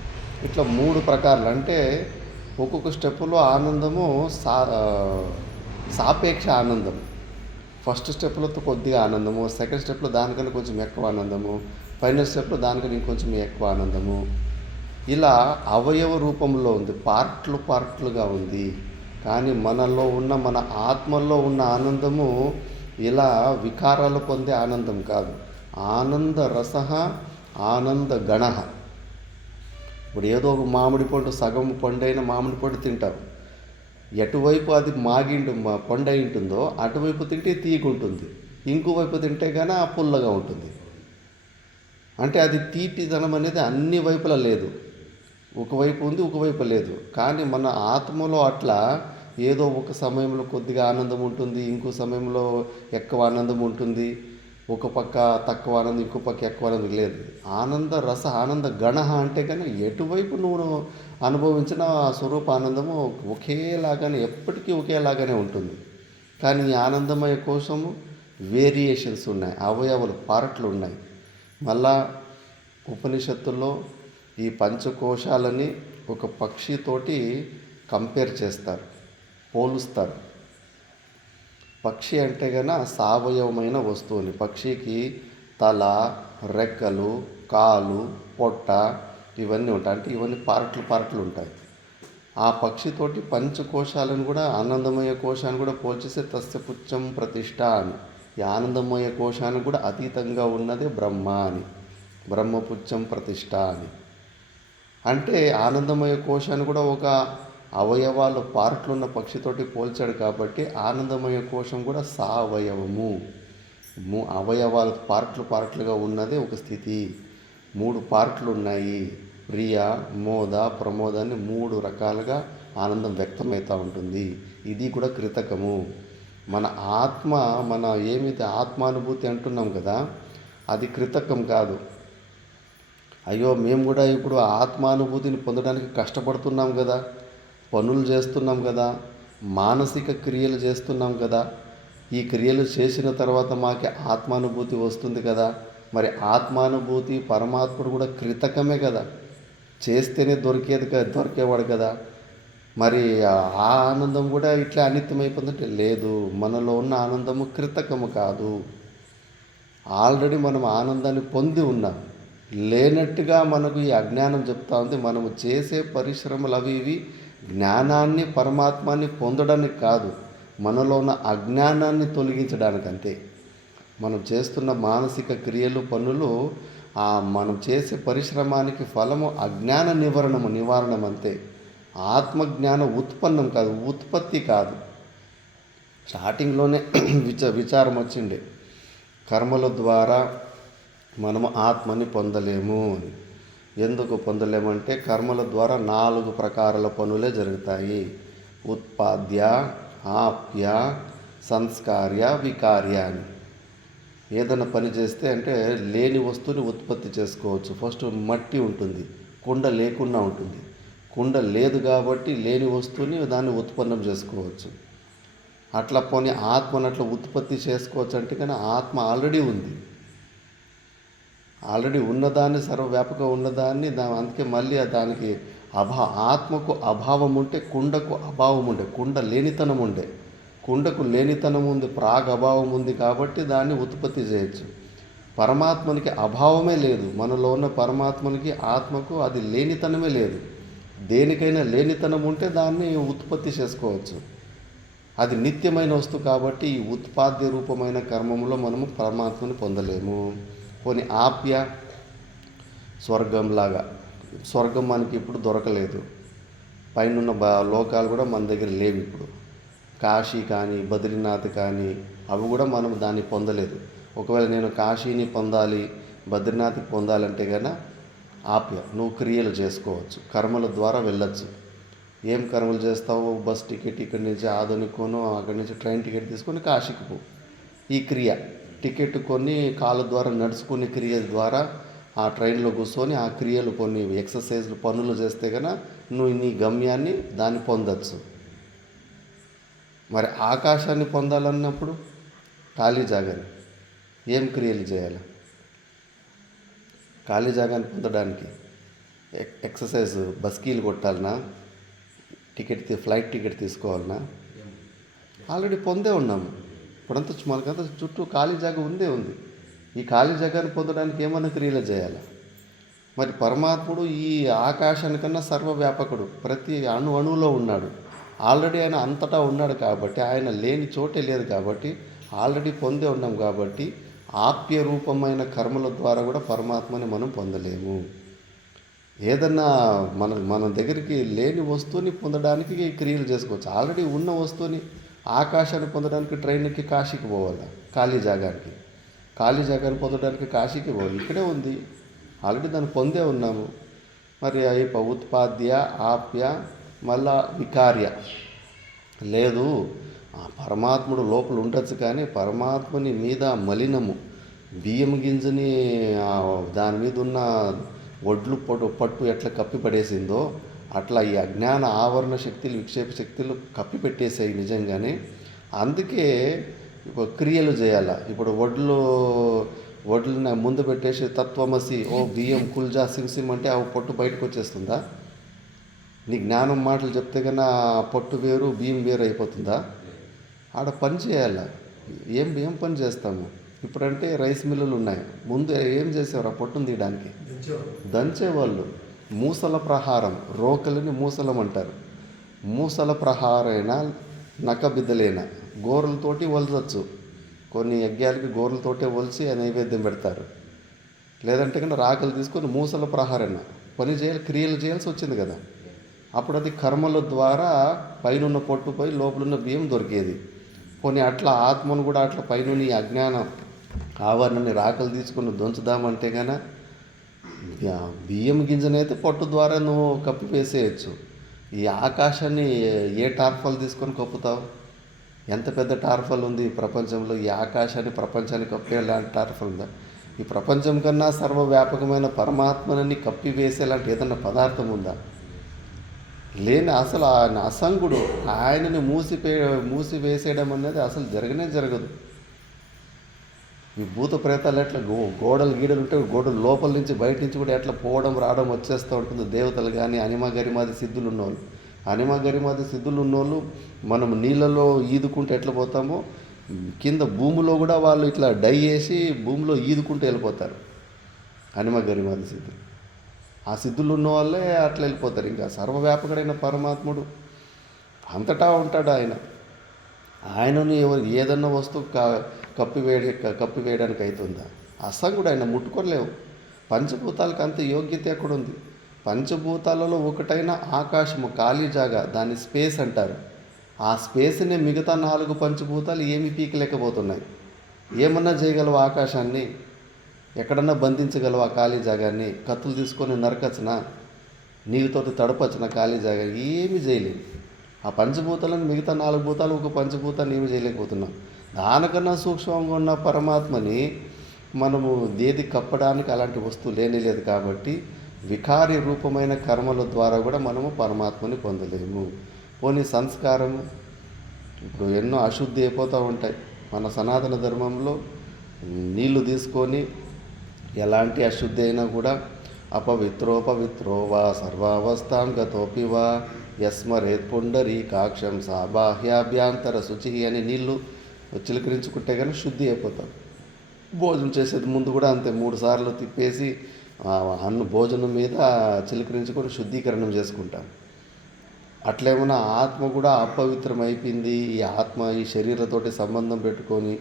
ఇట్లా 3 ప్రకారాలు. అంటే ఒక్కొక్క స్టెప్పులో ఆనందము సాపేక్ష ఆనందం. ఫస్ట్ స్టెప్లో కొద్దిగా ఆనందము, సెకండ్ స్టెప్లో దానికన్నా కొంచెం ఎక్కువ ఆనందము, ఫైనల్ స్టెప్లో దానికన్నా ఇంకొంచెం ఎక్కువ ఆనందము. ఇలా అవయవ రూపంలో ఉంది, పార్ట్లుగా ఉంది. కానీ మన ఆత్మలో ఉన్న ఆనందము ఇలా వికారాలు పొందే ఆనందం కాదు. ఆనంద రస, ఆనంద గణ. ఇప్పుడు ఏదో ఒక మామిడి పండు, సగం పండైన మామిడి పండు తింటాం. ఎటువైపు అది పండు అయి ఉంటుందో అటువైపు తింటే తీగుంటుంది, ఇంకోవైపు తింటే కానీ పుల్లగా ఉంటుంది. అంటే అది తీపిదనం అనేది అన్ని వైపులా లేదు, ఒకవైపు ఉంది ఒకవైపు లేదు. కానీ మన ఆత్మలో అట్లా ఏదో ఒక సమయంలో కొద్దిగా ఆనందం ఉంటుంది, ఇంకో సమయంలో ఎక్కువ ఆనందం ఉంటుంది, ఒక పక్క తక్కువ ఆనందం ఇంకో పక్క ఎక్కువ ఆనందం లేదు. ఆనంద రస, ఆనంద గణ అంటే కానీ ఎటువైపు నువ్వు అనుభవించిన ఆ స్వరూప ఆనందము ఒకేలాగానే ఎప్పటికీ ఒకేలాగానే ఉంటుంది. కానీ ఈ ఆనందమయ కోసము వేరియేషన్స్ ఉన్నాయి, అవయవాలు పార్ట్లు ఉన్నాయి. మళ్ళా ఉపనిషత్తుల్లో ఈ పంచకోశాలని ఒక పక్షితోటి కంపేర్ చేస్తారు, పోలుస్తారు. పక్షి అంటే కన్నా సావయవమైన వస్తువుని. పక్షికి తల, రెక్కలు, కాలు, పొట్ట ఇవన్నీ ఉంటాయి. అంటే ఇవన్నీ పార్ట్లు ఉంటాయి. ఆ పక్షితోటి పంచకోశాలను కూడా ఆనందమయ కోశాన్ని కూడా పోల్చేస్తే తస్య పుచ్చం ప్రతిష్ట అని. ఈ ఆనందమయ కోశానికి కూడా అతీతంగా ఉన్నదే బ్రహ్మ అని, బ్రహ్మపుచ్చం ప్రతిష్ట అని. అంటే ఆనందమయ కోశాన్ని కూడా ఒక అవయవాలు పార్ట్లు ఉన్న పక్షితోటి పోల్చాడు కాబట్టి ఆనందమయ కోశం కూడా సావయవము. అవయవాలు పార్ట్లుగా ఉన్నదే ఒక స్థితి. 3 పార్ట్లు ఉన్నాయి. ప్రియ, మోద, ప్రమోదాన్ని 3 రకాలుగా ఆనందం వ్యక్తమవుతూ ఉంటుంది. ఇది కూడా కృతకము. మన ఆత్మ, ఏమైతే ఆత్మానుభూతి అంటున్నాం కదా, అది కృతకం కాదు. అయ్యో మేము కూడా ఇప్పుడు ఆత్మానుభూతిని పొందడానికి కష్టపడుతున్నాం కదా, పనులు చేస్తున్నాం కదా, మానసిక క్రియలు చేస్తున్నాం కదా, ఈ క్రియలు చేసిన తర్వాత మాకు ఆత్మానుభూతి వస్తుంది కదా. మరి ఆత్మానుభూతి పరమాత్ముడు కూడా కృతకమే కదా, చేస్తేనే దొరికేవాడు కదా. మరి ఆ ఆనందం కూడా ఇట్లా అనిత్యమైపోతుందంటే లేదు. మనలో ఉన్న ఆనందము కృతకము కాదు. ఆల్రెడీ మనం ఆనందాన్ని పొంది ఉన్నాం. లేనట్టుగా మనకు ఈ అజ్ఞానం చెప్తా ఉంది. మనము చేసే పరిశ్రమలు అవి ఇవి జ్ఞానాన్ని, పరమాత్మాన్ని పొందడానికి కాదు, మనలో ఉన్న అజ్ఞానాన్ని తొలగించడానికి అంతే. మనం చేస్తున్న మానసిక క్రియలు, పనులు మనం చేసే పరిశ్రమానికి ఫలము అజ్ఞాన నివారణం అంతే. ఆత్మజ్ఞాన ఉత్పన్నం కాదు, ఉత్పత్తి కాదు. స్టార్టింగ్లోనే విచారం వచ్చిండే, కర్మల ద్వారా మనము ఆత్మని పొందలేము అని. ఎందుకు పొందలేమంటే కర్మల ద్వారా 4 ప్రకారాల పనులే జరుగుతాయి: ఉత్పాద్య, ఆప్య, సంస్కార్య, వికార్య అని. ఏదైనా పని చేస్తే అంటే లేని వస్తువుని ఉత్పత్తి చేసుకోవచ్చు. ఫస్ట్ మట్టి ఉంటుంది, కుండ లేకుండా ఉంటుంది. కుండ లేదు కాబట్టి లేని వస్తువుని దాన్ని ఉత్పన్నం చేసుకోవచ్చు. అట్లా పోనీ ఆత్మను అట్లా ఉత్పత్తి చేసుకోవచ్చు అంటే కానీ ఆత్మ ఆల్రెడీ ఉంది. ఆల్రెడీ ఉన్నదాన్ని, సర్వవ్యాపకంగా ఉన్నదాన్ని అందుకే మళ్ళీ దానికి ఆత్మకు అభావం ఉంటే కుండకు అభావం ఉండే, కుండ లేనితనం ఉండే. కుండకు లేనితనం ఉంది, ప్రాగ్ అభావం ఉంది కాబట్టి దాన్ని ఉత్పత్తి చేయొచ్చు. పరమాత్మనికి అభావమే లేదు. మనలో ఉన్న పరమాత్మనికి, ఆత్మకు అది లేనితనమే లేదు. దేనికైనా లేనితనం ఉంటే దాన్ని ఉత్పత్తి చేసుకోవచ్చు. అది నిత్యమైన వస్తువు కాబట్టి ఈ ఉత్పాద్య రూపమైన కర్మములో మనము పరమాత్మని పొందలేము. పోనీ ఆప్య, స్వర్గంలాగా. స్వర్గం మనకి ఇప్పుడు దొరకలేదు. పైనున్న లోకాలు కూడా మన దగ్గర లేవు ఇప్పుడు. కాశీ కానీ బద్రీనాథ్ కానీ అవి కూడా మనం దాన్ని పొందలేదు. ఒకవేళ నేను కాశీని పొందాలి, బద్రీనాథ్కి పొందాలంటే కన్నా ఆప్య, నువ్వు క్రియలు చేసుకోవచ్చు, కర్మల ద్వారా వెళ్ళొచ్చు. ఏం కర్మలు చేస్తావు? బస్ టికెట్ ఇక్కడి నుంచి ఆదోనికోను, అక్కడి నుంచి ట్రైన్ టికెట్ తీసుకొని కాశీకి పో. ఈ క్రియ టికెట్ కొన్ని కాళ్ళ ద్వారా నడుచుకునే క్రియ ద్వారా ఆ ట్రైన్లో కూర్చొని ఆ క్రియలు కొన్ని ఎక్సర్సైజ్లు పనులు చేస్తే కన్నా నువ్వు నీ గమ్యాన్ని దాన్ని పొందొచ్చు. మరి ఆకాశాన్ని పొందాలన్నప్పుడు ఖాళీ జాగాని ఏం క్రియలు చేయాలి? ఖాళీ జాగాన్ని పొందడానికి ఎక్సర్సైజ్ బస్కీలు కొట్టాలనా? ఫ్లైట్ టికెట్ తీసుకోవాలనా? ఆల్రెడీ పొందే ఉన్నాము. ఇప్పుడంతా మనకంతా చుట్టూ ఖాళీ జాగా ఉంది. ఈ ఖాళీ జాగాన్ని పొందడానికి ఏమైనా క్రియలు చేయాలి. మరి పరమాత్ముడు ఈ ఆకాశానికన్నా సర్వవ్యాపకుడు, ప్రతి అణువులో ఉన్నాడు. ఆల్రెడీ ఆయన అంతటా ఉన్నాడు కాబట్టి, ఆయన లేని చోటే లేదు కాబట్టి ఆల్రెడీ పొందే ఉన్నాం కాబట్టి ఆప్య రూపమైన కర్మల ద్వారా కూడా పరమాత్మని మనం పొందలేము. ఏదన్నా మన దగ్గరికి లేని వస్తువుని పొందడానికి క్రియలు చేసుకోవచ్చు. ఆల్రెడీ ఉన్న వస్తువుని, ఆకాశాన్ని పొందడానికి ట్రైన్కి కాశీకి పోవాలి, ఖాళీ జాగాన్ని పొందడానికి కాశీకి పోవాలి. ఇక్కడే ఉంది, ఆల్రెడీ దాన్ని పొందే ఉన్నాము. మరి ఉత్పాద్య, ఆప్య, మళ్ళా వికార్య లేదు. పరమాత్ముడు లోపల ఉండొచ్చు కానీ పరమాత్మని మీద మలినము, బియ్యం గింజని దాని మీద ఉన్న ఒడ్లు పట్టు ఎట్లా కప్పి పడేసిందో అట్లా ఈ అజ్ఞాన ఆవరణ శక్తులు, విక్షేప శక్తులు కప్పి పెట్టేసాయి నిజంగానే. అందుకే క్రియలు చేయాల. ఇప్పుడు వడ్లు ముందు పెట్టేసి తత్వమసి, బియ్యం కుల్జా సింసిమ్ అంటే ఆ పొట్టు బయటకు వచ్చేస్తుందా? నీ జ్ఞానం మాటలు చెప్తే కన్నా పొట్టు వేరు బియ్యం వేరు అయిపోతుందా? ఆడ పని చేయాల. ఏం పని చేస్తాము? ఇప్పుడంటే రైస్ మిల్లులు ఉన్నాయి. ముందు ఏం చేసేవారు? ఆ పొట్టును తీయడానికి దంచేవాళ్ళు. మూసల ప్రహారం, రోకలిని మూసలం అంటారు. మూసల ప్రహారైనా నక్కబిద్దలైనా గోరులతోటి ఒలచచ్చు. కొన్ని యజ్ఞాలకి గోరులతోటే ఒలిచి నైవేద్యం పెడతారు. లేదంటే కన్నా రాకలు తీసుకొని మూసల ప్రహారైనా పని చేయాలి, క్రియలు చేయాల్సి వచ్చింది కదా. అప్పుడు అది కర్మల ద్వారా పైనున్న పొట్టుపై లోపలున్న బియ్యం దొరికేది. కొన్ని అట్లా ఆత్మను కూడా అట్లా పైన ఈ అజ్ఞాన ఆవరణని రాకలు తీసుకుని దొంచుదామంటే కన్నా బియ్యం గింజనైతే పొట్టు ద్వారా నువ్వు కప్పి వేసేయచ్చు. ఈ ఆకాశాన్ని ఏ టార్ఫల్ తీసుకొని కప్పుతావు? ఎంత పెద్ద టార్ఫల్ ఉంది ఈ ప్రపంచంలో. ఈ ఆకాశాన్ని, ప్రపంచాన్ని కప్పేలాంటి టార్ఫల్ ఉందా? ఈ ప్రపంచం కన్నా సర్వవ్యాపకమైన పరమాత్మని కప్పి వేసేలాంటి ఏదన్నా పదార్థం ఉందా? లేని అసలు ఆయన అసంగుడు, ఆయనని మూసివేసేయడం అనేది అసలు జరగదు. ఈ భూత ప్రేతాలు ఎట్లా గోడలు గీడలు ఉంటే గోడలు లోపల నుంచి బయట నుంచి కూడా ఎట్లా పోవడం రావడం వచ్చేస్తూ ఉంటుంది. దేవతలు కానీ అనిమగరిమాది సిద్ధులు ఉన్నోళ్ళు, అనిమగరిమాది సిద్ధులు ఉన్నోళ్ళు మనం నీళ్ళలో ఈదుకుంటూ ఎట్లా పోతామో కింద భూమిలో కూడా వాళ్ళు ఇట్లా డై వేసి భూమిలో ఈదుకుంటూ వెళ్ళిపోతారు. అనిమగరిమాది సిద్ధులు, ఆ సిద్ధులు ఉన్న వాళ్ళే అట్లా వెళ్ళిపోతారు. ఇంకా సర్వవ్యాపకుడైన పరమాత్ముడు అంతటా ఉంటాడు. ఆయనను ఏదన్నా వస్తువు కప్పివేయడానికి అవుతుందా? అసంగుడు, ఆయన ముట్టుకోలేవు. పంచభూతాలకు అంత యోగ్యత ఎక్కడుంది? పంచభూతాలలో ఒకటైన ఆకాశము ఖాళీ జాగా, దాన్ని స్పేస్ అంటారు. ఆ స్పేస్ని మిగతా 4 పంచభూతాలు ఏమి పీకలేకపోతున్నాయి. ఏమన్నా చేయగలవా ఆకాశాన్ని? ఎక్కడన్నా బంధించగలవా ఖాళీ జాగాన్ని? కత్తులు తీసుకొని నరకచ్చునా? నీళ్ళతోటి తడపచ్చునా ఖాళీ జాగా? ఏమి చేయలేము. ఆ పంచభూతాలను మిగతా 4 భూతాలు ఒక పంచభూతాన్ని ఏమి చేయలేకపోతున్నాం. దానికన్నా సూక్ష్మంగా ఉన్న పరమాత్మని మనము దేది కప్పడానికి అలాంటి వస్తువు లేనేలేదు. కాబట్టి వికారి రూపమైన కర్మల ద్వారా కూడా మనము పరమాత్మని పొందలేము. పోనీ సంస్కారము, ఇప్పుడు ఎన్నో అశుద్ధి అయిపోతూ ఉంటాయి. మన సనాతన ధర్మంలో నీళ్లు తీసుకొని ఎలాంటి అశుద్ధి అయినా కూడా అపవిత్రోపవిత్రో వా సర్వావస్థాం గతోపి వా యస్మరేత్ పుండరీకాక్షం సాబాహ్యాభ్యాంతర శుచి అని నీళ్లు చిలకరించుకుంటే కానీ శుద్ధి అయిపోతాం. భోజనం చేసేది ముందు కూడా అంతే, 3 సార్లు తిప్పేసి భోజనం మీద చిలకరించుకొని శుద్ధీకరణం చేసుకుంటాం. అట్లేమన్నా ఆత్మ కూడా అపవిత్రం అయిపోయింది, ఈ ఆత్మ ఈ శరీరంతోటి సంబంధం పెట్టుకొని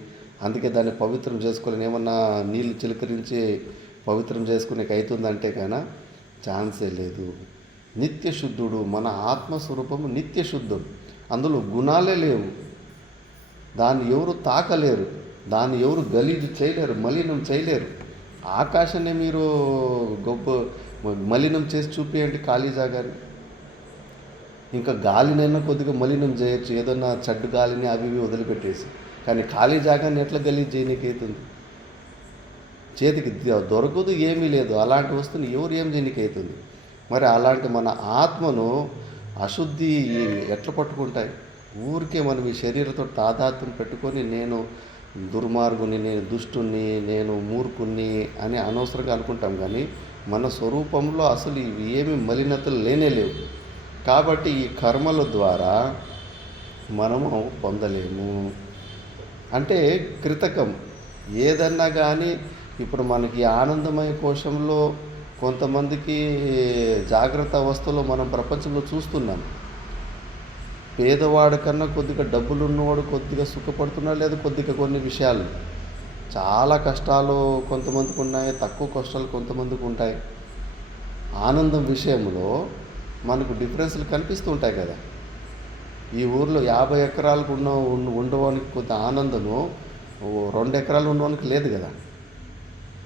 అందుకే దాన్ని పవిత్రం చేసుకోవాలని ఏమన్నా నీళ్ళు చిలకరించి పవిత్రం చేసుకునేకి అవుతుందంటే కానీ ఛాన్సే లేదు. నిత్య శుద్ధుడు, మన ఆత్మస్వరూపము నిత్య శుద్ధుడు. అందులో గుణాలే లేవు. దాన్ని ఎవరు తాకలేరు, దాన్ని ఎవరు గలీజు చేయలేరు, మలినం చేయలేరు. ఆకాశాన్ని మీరు గొప్ప మలినం చేసి చూపించండి ఖాళీ జాగాని. ఇంకా గాలినైనా కొద్దిగా మలినం చేయొచ్చు, ఏదన్నా చెడ్డు గాలిని అవి ఇవి వదిలిపెట్టేసి. కానీ ఖాళీ జాగాన్ని ఎట్లా గలీజ్ చేయనీకైతుంది? చేతికి దొరకదు, ఏమీ లేదు. అలాంటి వస్తువుని ఎవరు ఏం చేయనీకైతుంది? మరి అలాంటి మన ఆత్మను అశుద్ధి ఎట్లా పట్టుకుంటాయి? ఊరికే మనం ఈ శరీరంతో తాదాత్మ్యం పెట్టుకొని నేను దుర్మార్గుని, నేను దుష్టుని, నేను మూర్ఖుని అని అనవసరంగా అనుకుంటాం. కానీ మన స్వరూపంలో అసలు ఇవి ఏమి మలినతలు లేనే లేవు. కాబట్టి ఈ కర్మల ద్వారా మనము పొందలేము. అంటే కృతకం ఏదన్నా కానీ ఇప్పుడు మనకి ఆనందమయ కోశంలో కొంతమందికి జాగ్రత్త అవస్థలో మనం ప్రపంచంలో చూస్తున్నాం. పేదవాడి కన్నా కొద్దిగా డబ్బులు ఉన్నవాడు కొద్దిగా సుఖపడుతున్నాడు, లేదా కొద్దిగా కొన్ని విషయాలు. చాలా కష్టాలు కొంతమందికి ఉన్నాయి, తక్కువ కష్టాలు కొంతమందికి ఉంటాయి. ఆనందం విషయంలో మనకు డిఫరెన్స్లు కనిపిస్తూ ఉంటాయి కదా. ఈ ఊర్లో 50 ఎకరాలకు ఉండవానికి కొంత ఆనందము 2 ఎకరాలు ఉండవానికి లేదు కదా.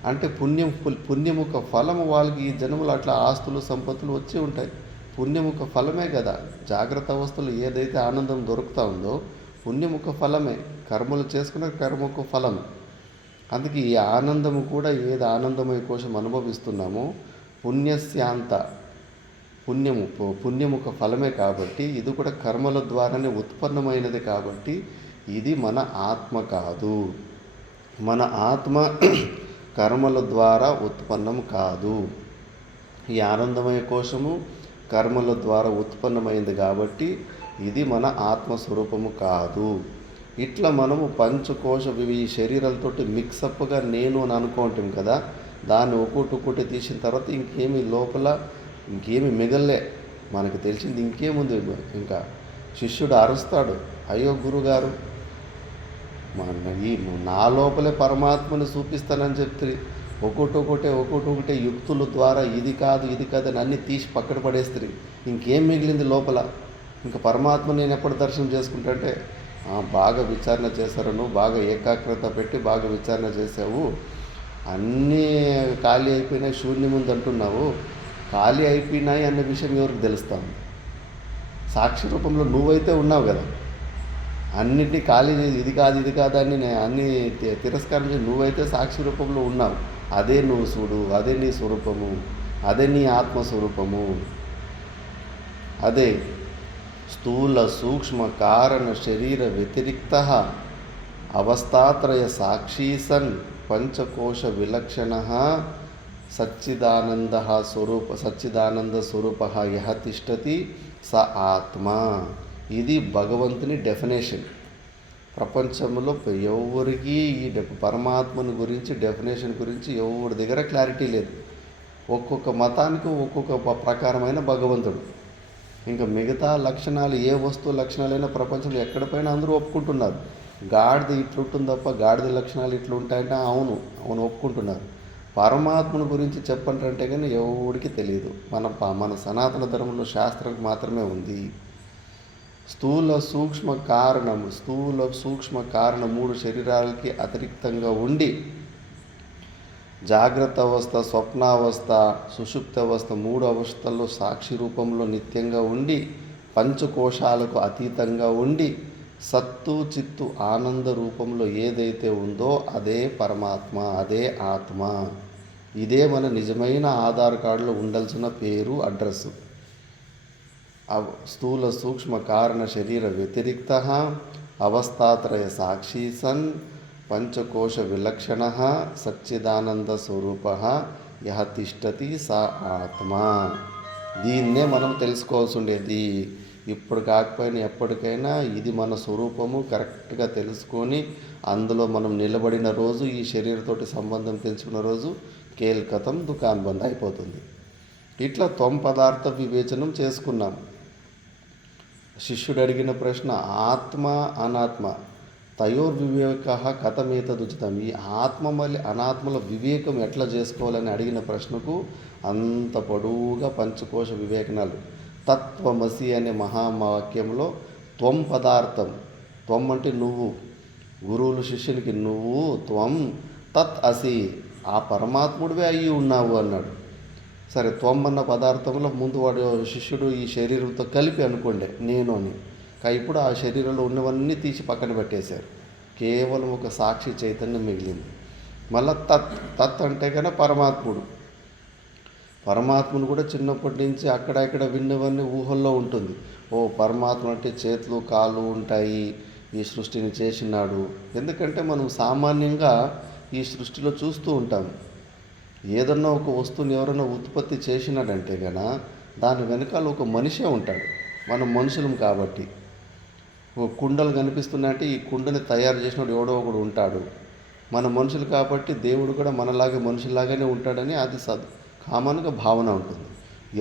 అంటే పుణ్యముఖ ఫలము వాళ్ళకి ఈ జన్మలో అట్లా ఆస్తులు సంపత్తులు వచ్చి ఉంటాయి. పుణ్యముఖ ఫలమే కదా. జాగ్రత్త అవస్థలు ఏదైతే ఆనందం దొరుకుతూ ఉందో పుణ్యముఖ ఫలమే. కర్మలు చేసుకున్న కర్మముఖ ఫలం. అందుకే ఈ ఆనందము కూడా ఏది ఆనందమయ కోశం అనుభవిస్తున్నామో పుణ్యస్యాంత పుణ్యముఖ ఫలమే. కాబట్టి ఇది కూడా కర్మల ద్వారానే ఉత్పన్నమైనది. కాబట్టి ఇది మన ఆత్మ కాదు. మన ఆత్మ కర్మల ద్వారా ఉత్పన్నం కాదు. ఈ ఆనందమయ కోశము కర్మల ద్వారా ఉత్పన్నమైంది కాబట్టి ఇది మన ఆత్మస్వరూపము కాదు. ఇట్లా మనము పంచకోశ ఈ శరీరాలతోటి మిక్సప్గా నేను అని అనుకుంటాం కదా. దాన్ని ఒక్కొక్కటి తీసిన తర్వాత ఇంకేమి లోపల ఇంకేమి మిగల్లే. మనకు తెలిసింది ఇంకేముంది? ఇంకా శిష్యుడు అరుస్తాడు, అయ్యో గురుగారు నా లోపలే పరమాత్మని చూపిస్తానని చెప్తే ఒక్కొక్కటే యుక్తుల ద్వారా ఇది కాదు అని అన్నీ తీసి పక్కన పడేస్తుంది. ఇంకేం మిగిలింది లోపల? ఇంకా పరమాత్మ నేను ఎప్పుడు దర్శనం చేసుకుంటే బాగా విచారణ చేశారు, నువ్వు బాగా ఏకాగ్రత పెట్టి బాగా విచారణ చేసావు, అన్నీ ఖాళీ అయిపోయినాయి, శూన్యం ఉంది అంటున్నావు. ఖాళీ అయిపోయినాయి అన్న విషయం ఎవరికి తెలుస్తాను? సాక్షి రూపంలో నువ్వైతే ఉన్నావు కదా. అన్నింటినీ ఖాళీ ఇది కాదు అని అన్ని తిరస్కారం చేసి నువ్వైతే సాక్షి రూపంలో ఉన్నావు. అదే నువ్వు చూడు, అదే నీ స్వరూపము, అదే నీ ఆత్మస్వరూపము. అదే స్థూల సూక్ష్మ కారణ శరీర వ్యతిరిక్త అవస్థాత్రయ సాక్షీ సన్ పంచకోశ విలక్షణ సచ్చిదానంద స్వరూప యహ తిష్టతి స ఆత్మ. ఇది భగవంతుని డెఫినేషన్. ప్రపంచంలో ఎవరికి ఈ పరమాత్మని గురించి డెఫినేషన్ గురించి ఎవరి దగ్గర క్లారిటీ లేదు. ఒక్కొక్క మతానికి ఒక్కొక్క ప్రకారమైన భగవంతుడు. ఇంకా మిగతా లక్షణాలు ఏ వస్తువు లక్షణాలైనా ప్రపంచంలో ఎక్కడిపైనా అందరూ ఒప్పుకుంటున్నారు. గాడిద ఇట్లుంటుంది తప్ప గాడిద లక్షణాలు ఇట్లుంటాయంటే అవును ఒప్పుకుంటున్నారు. పరమాత్మను గురించి చెప్పంటే కానీ ఎవడికి తెలియదు. మన సనాతన ధర్మంలో శాస్త్రం మాత్రమే ఉంది. స్థూల సూక్ష్మ కారణ 3 శరీరాలకి అతిరిక్తంగా ఉండి జాగ్రత్త అవస్థ, స్వప్నావస్థ, సుషుప్త అవస్థ 3 అవస్థల్లో సాక్షి రూపంలో నిత్యంగా ఉండి పంచకోశాలకు అతీతంగా ఉండి సత్తు చిత్తు ఆనంద రూపంలో ఏదైతే ఉందో అదే పరమాత్మ, అదే ఆత్మ. ఇదే మన నిజమైన ఆధార్ కార్డులో ఉండాల్సిన పేరు, అడ్రస్సు. స్థూల సూక్ష్మ కారణ శరీర వ్యతిరిక్త అవస్థాత్రయ సాక్షి సన్ పంచకోశ విలక్షణ సచ్చిదానంద స్వరూప యహ తిష్టతి స ఆత్మ. దీన్నే మనం తెలుసుకోవాల్సి ఉండేది. ఇప్పుడు కాకపోయినా ఎప్పటికైనా ఇది మన స్వరూపము కరెక్ట్గా తెలుసుకొని అందులో మనం నిలబడిన రోజు, ఈ శరీరంతోటి సంబంధం పెంచుకున్న రోజు కేల్కతం దుకాన్ బంద్ అయిపోతుంది. ఇట్లా పదార్థ వివేచనం చేసుకున్నాం. శిష్యుడు అడిగిన ప్రశ్న ఆత్మ అనాత్మ తయోర్వివేక కథమేతదుచితం. ఈ ఆత్మ మళ్ళీ అనాత్మల వివేకం ఎట్లా చేసుకోవాలని అడిగిన ప్రశ్నకు అంత పొడవుగా పంచకోశ వివేచనాలు. తత్వమసి అనే మహావాక్యంలో త్వం పదార్థం, త్వం అంటే నువ్వు, గురువులు శిష్యునికి నువ్వు త్వం తత్ అసి ఆ పరమాత్ముడివే అయ్యి ఉన్నావు అన్నాడు. సరే, త్వం అన్న పదార్థంలో ముందు వాడు శిష్యుడు ఈ శరీరంతో కలిపి అనుకోండి నేను అని. ఇప్పుడు ఆ శరీరంలో ఉన్నవన్నీ తీసి పక్కన పెట్టేశారు. కేవలం ఒక సాక్షి చైతన్యం మిగిలింది. మళ్ళీ తత్ అంటే కన్నా పరమాత్ముడు కూడా చిన్నప్పటి నుంచి అక్కడ ఇక్కడ విన్నవన్నీ ఊహల్లో ఉంటుంది. పరమాత్మ అంటే చేతులు కాళ్ళు ఉంటాయి, ఈ సృష్టిని చేసినాడు. ఎందుకంటే మనం సామాన్యంగా ఈ సృష్టిలో చూస్తూ ఉంటాం. ఏదన్నా ఒక వస్తువుని ఎవరైనా ఉత్పత్తి చేసినాడంటే గన దాని వెనకాల ఒక మనిషే ఉంటాడు. మనం మనుషులం కాబట్టి. ఒక కుండలు కనిపిస్తున్నాయంటే ఈ కుండని తయారు చేసినప్పుడు ఎవడో ఒకడు ఉంటాడు. మన మనుషులు కాబట్టి దేవుడు కూడా మనలాగే మనుషులాగానే ఉంటాడని అది కామన్గా భావన ఉంటుంది.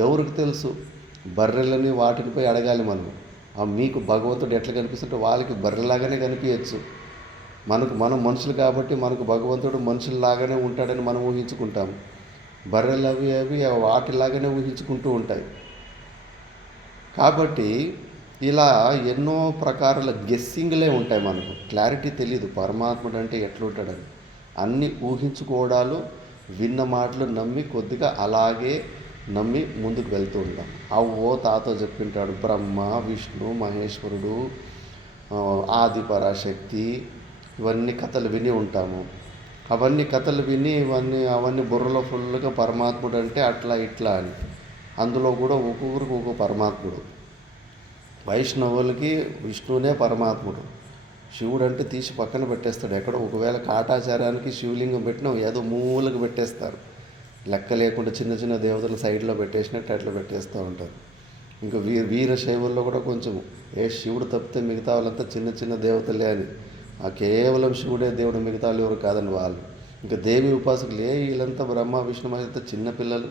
ఎవరికి తెలుసు? బర్రెలని వాటినిపై అడగాలి మనం. మీకు భగవంతుడు ఎట్లా కనిపిస్తుంటే వాళ్ళకి బర్రెలాగానే కనిపించచ్చు. మనం మనుషులు కాబట్టి మనకు భగవంతుడు మనుషుల్లాగానే ఉంటాడని మనం ఊహించుకుంటాం. బర్రెలు అవి వాటిలాగానే ఊహించుకుంటూ ఉంటాయి. కాబట్టి ఇలా ఎన్నో ప్రకారాల గెస్సింగ్లే ఉంటాయి. మనకు క్లారిటీ తెలియదు పరమాత్ముడు అంటే ఎట్లుంటాడని. అన్నీ ఊహించుకోవడాలు, విన్న మాటలు నమ్మి కొద్దిగా అలాగే నమ్మి ముందుకు వెళ్తూ ఉంటాం. తాతో చెప్పింటాడు బ్రహ్మ, విష్ణు, మహేశ్వరుడు, ఆది పరాశక్తి, ఇవన్నీ కథలు విని ఉంటాము. అవన్నీ కథలు విని అవన్నీ బుర్రలో ఫుల్గా పరమాత్ముడు అంటే అట్లా ఇట్లా అని. అందులో కూడా ఒక్కొక్కరికి ఒక్కొక్క పరమాత్ముడు. వైష్ణవులకి విష్ణువునే పరమాత్ముడు. శివుడు అంటే తీసి పక్కన పెట్టేస్తాడు. ఎక్కడో ఒకవేళ కాటాచారానికి శివలింగం పెట్టినా ఏదో మూలకు పెట్టేస్తారు. లెక్క లేకుండా చిన్న చిన్న దేవతలు సైడ్లో పెట్టేసినట్టు అట్లా పెట్టేస్తూ ఉంటారు. ఇంకా వీరశైవుల్లో కూడా కొంచెం శివుడు తప్పితే మిగతా వాళ్ళంతా చిన్న చిన్న దేవతలే అని. కేవలం శివుడే దేవుడు, మిగతా వాళ్ళు ఎవరు కాదని వాళ్ళు. ఇంకా దేవి ఉపాసకులు వీళ్ళంతా బ్రహ్మ విష్ణు మహేశ్వరుడు చిన్నపిల్లలు,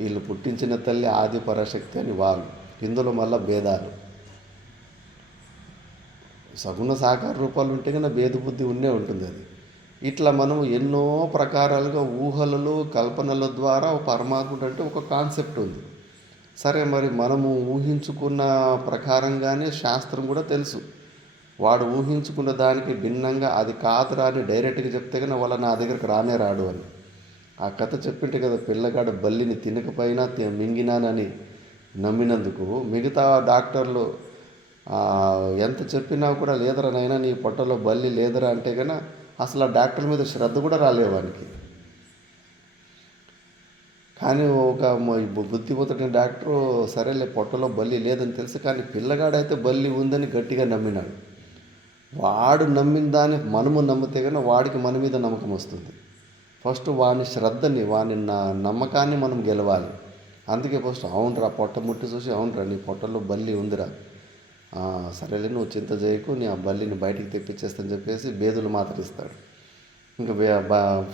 వీళ్ళు పుట్టించిన తల్లి ఆది పరాశక్తి అని వాళ్ళు. ఇందులో మళ్ళీ భేదాలు, సగుణ సాకార రూపాలు ఉంటే కన్నా భేదబుద్ధి ఉంటుంది అది. ఇట్లా మనం ఎన్నో ప్రకారాలుగా ఊహలలో కల్పనల ద్వారా పరమాత్ముడు అంటే ఒక కాన్సెప్ట్ ఉంది. సరే, మరి మనము ఊహించుకున్న ప్రకారంగానే శాస్త్రం కూడా తెలుసు. వాడు ఊహించుకున్న దానికి భిన్నంగా అది కాదురా అని డైరెక్ట్గా చెప్తే కానీ వాళ్ళ నా దగ్గరకు రాడు అని. ఆ కథ చెప్పింటే కదా, పిల్లగాడు బల్లిని తినకపోయినా మింగినానని నమ్మినందుకు మిగతా డాక్టర్లు ఎంత చెప్పినా కూడా లేదరా నాయనా నీ పొట్టలో బల్లి లేదరా అంటే కన్నా అసలు ఆ డాక్టర్ మీద శ్రద్ధ కూడా రాలేవానికి. కానీ ఒక బుద్ధిపోతున్న డాక్టరు సరేలే పొట్టలో బల్లి లేదని తెలుసు, కానీ పిల్లగాడైతే బల్లి ఉందని గట్టిగా నమ్మినాడు. వాడు నమ్మిన దాన్ని మనము నమ్మితే కానీ వాడికి మన మీద నమ్మకం వస్తుంది. ఫస్ట్ వాని శ్రద్ధని, వాని నమ్మకాన్ని మనం గెలవాలి. అందుకే ఫస్ట్ అవునరా పొట్ట ముట్టి చూసి అవునరా నీ పొట్టలో బల్లి ఉందిరా, సరేలే నువ్వు చింత చేయకు, నీ ఆ బల్లిని బయటికి తెప్పించేస్తని చెప్పేసి బేదులు మాత్రిస్తాడు. ఇంకా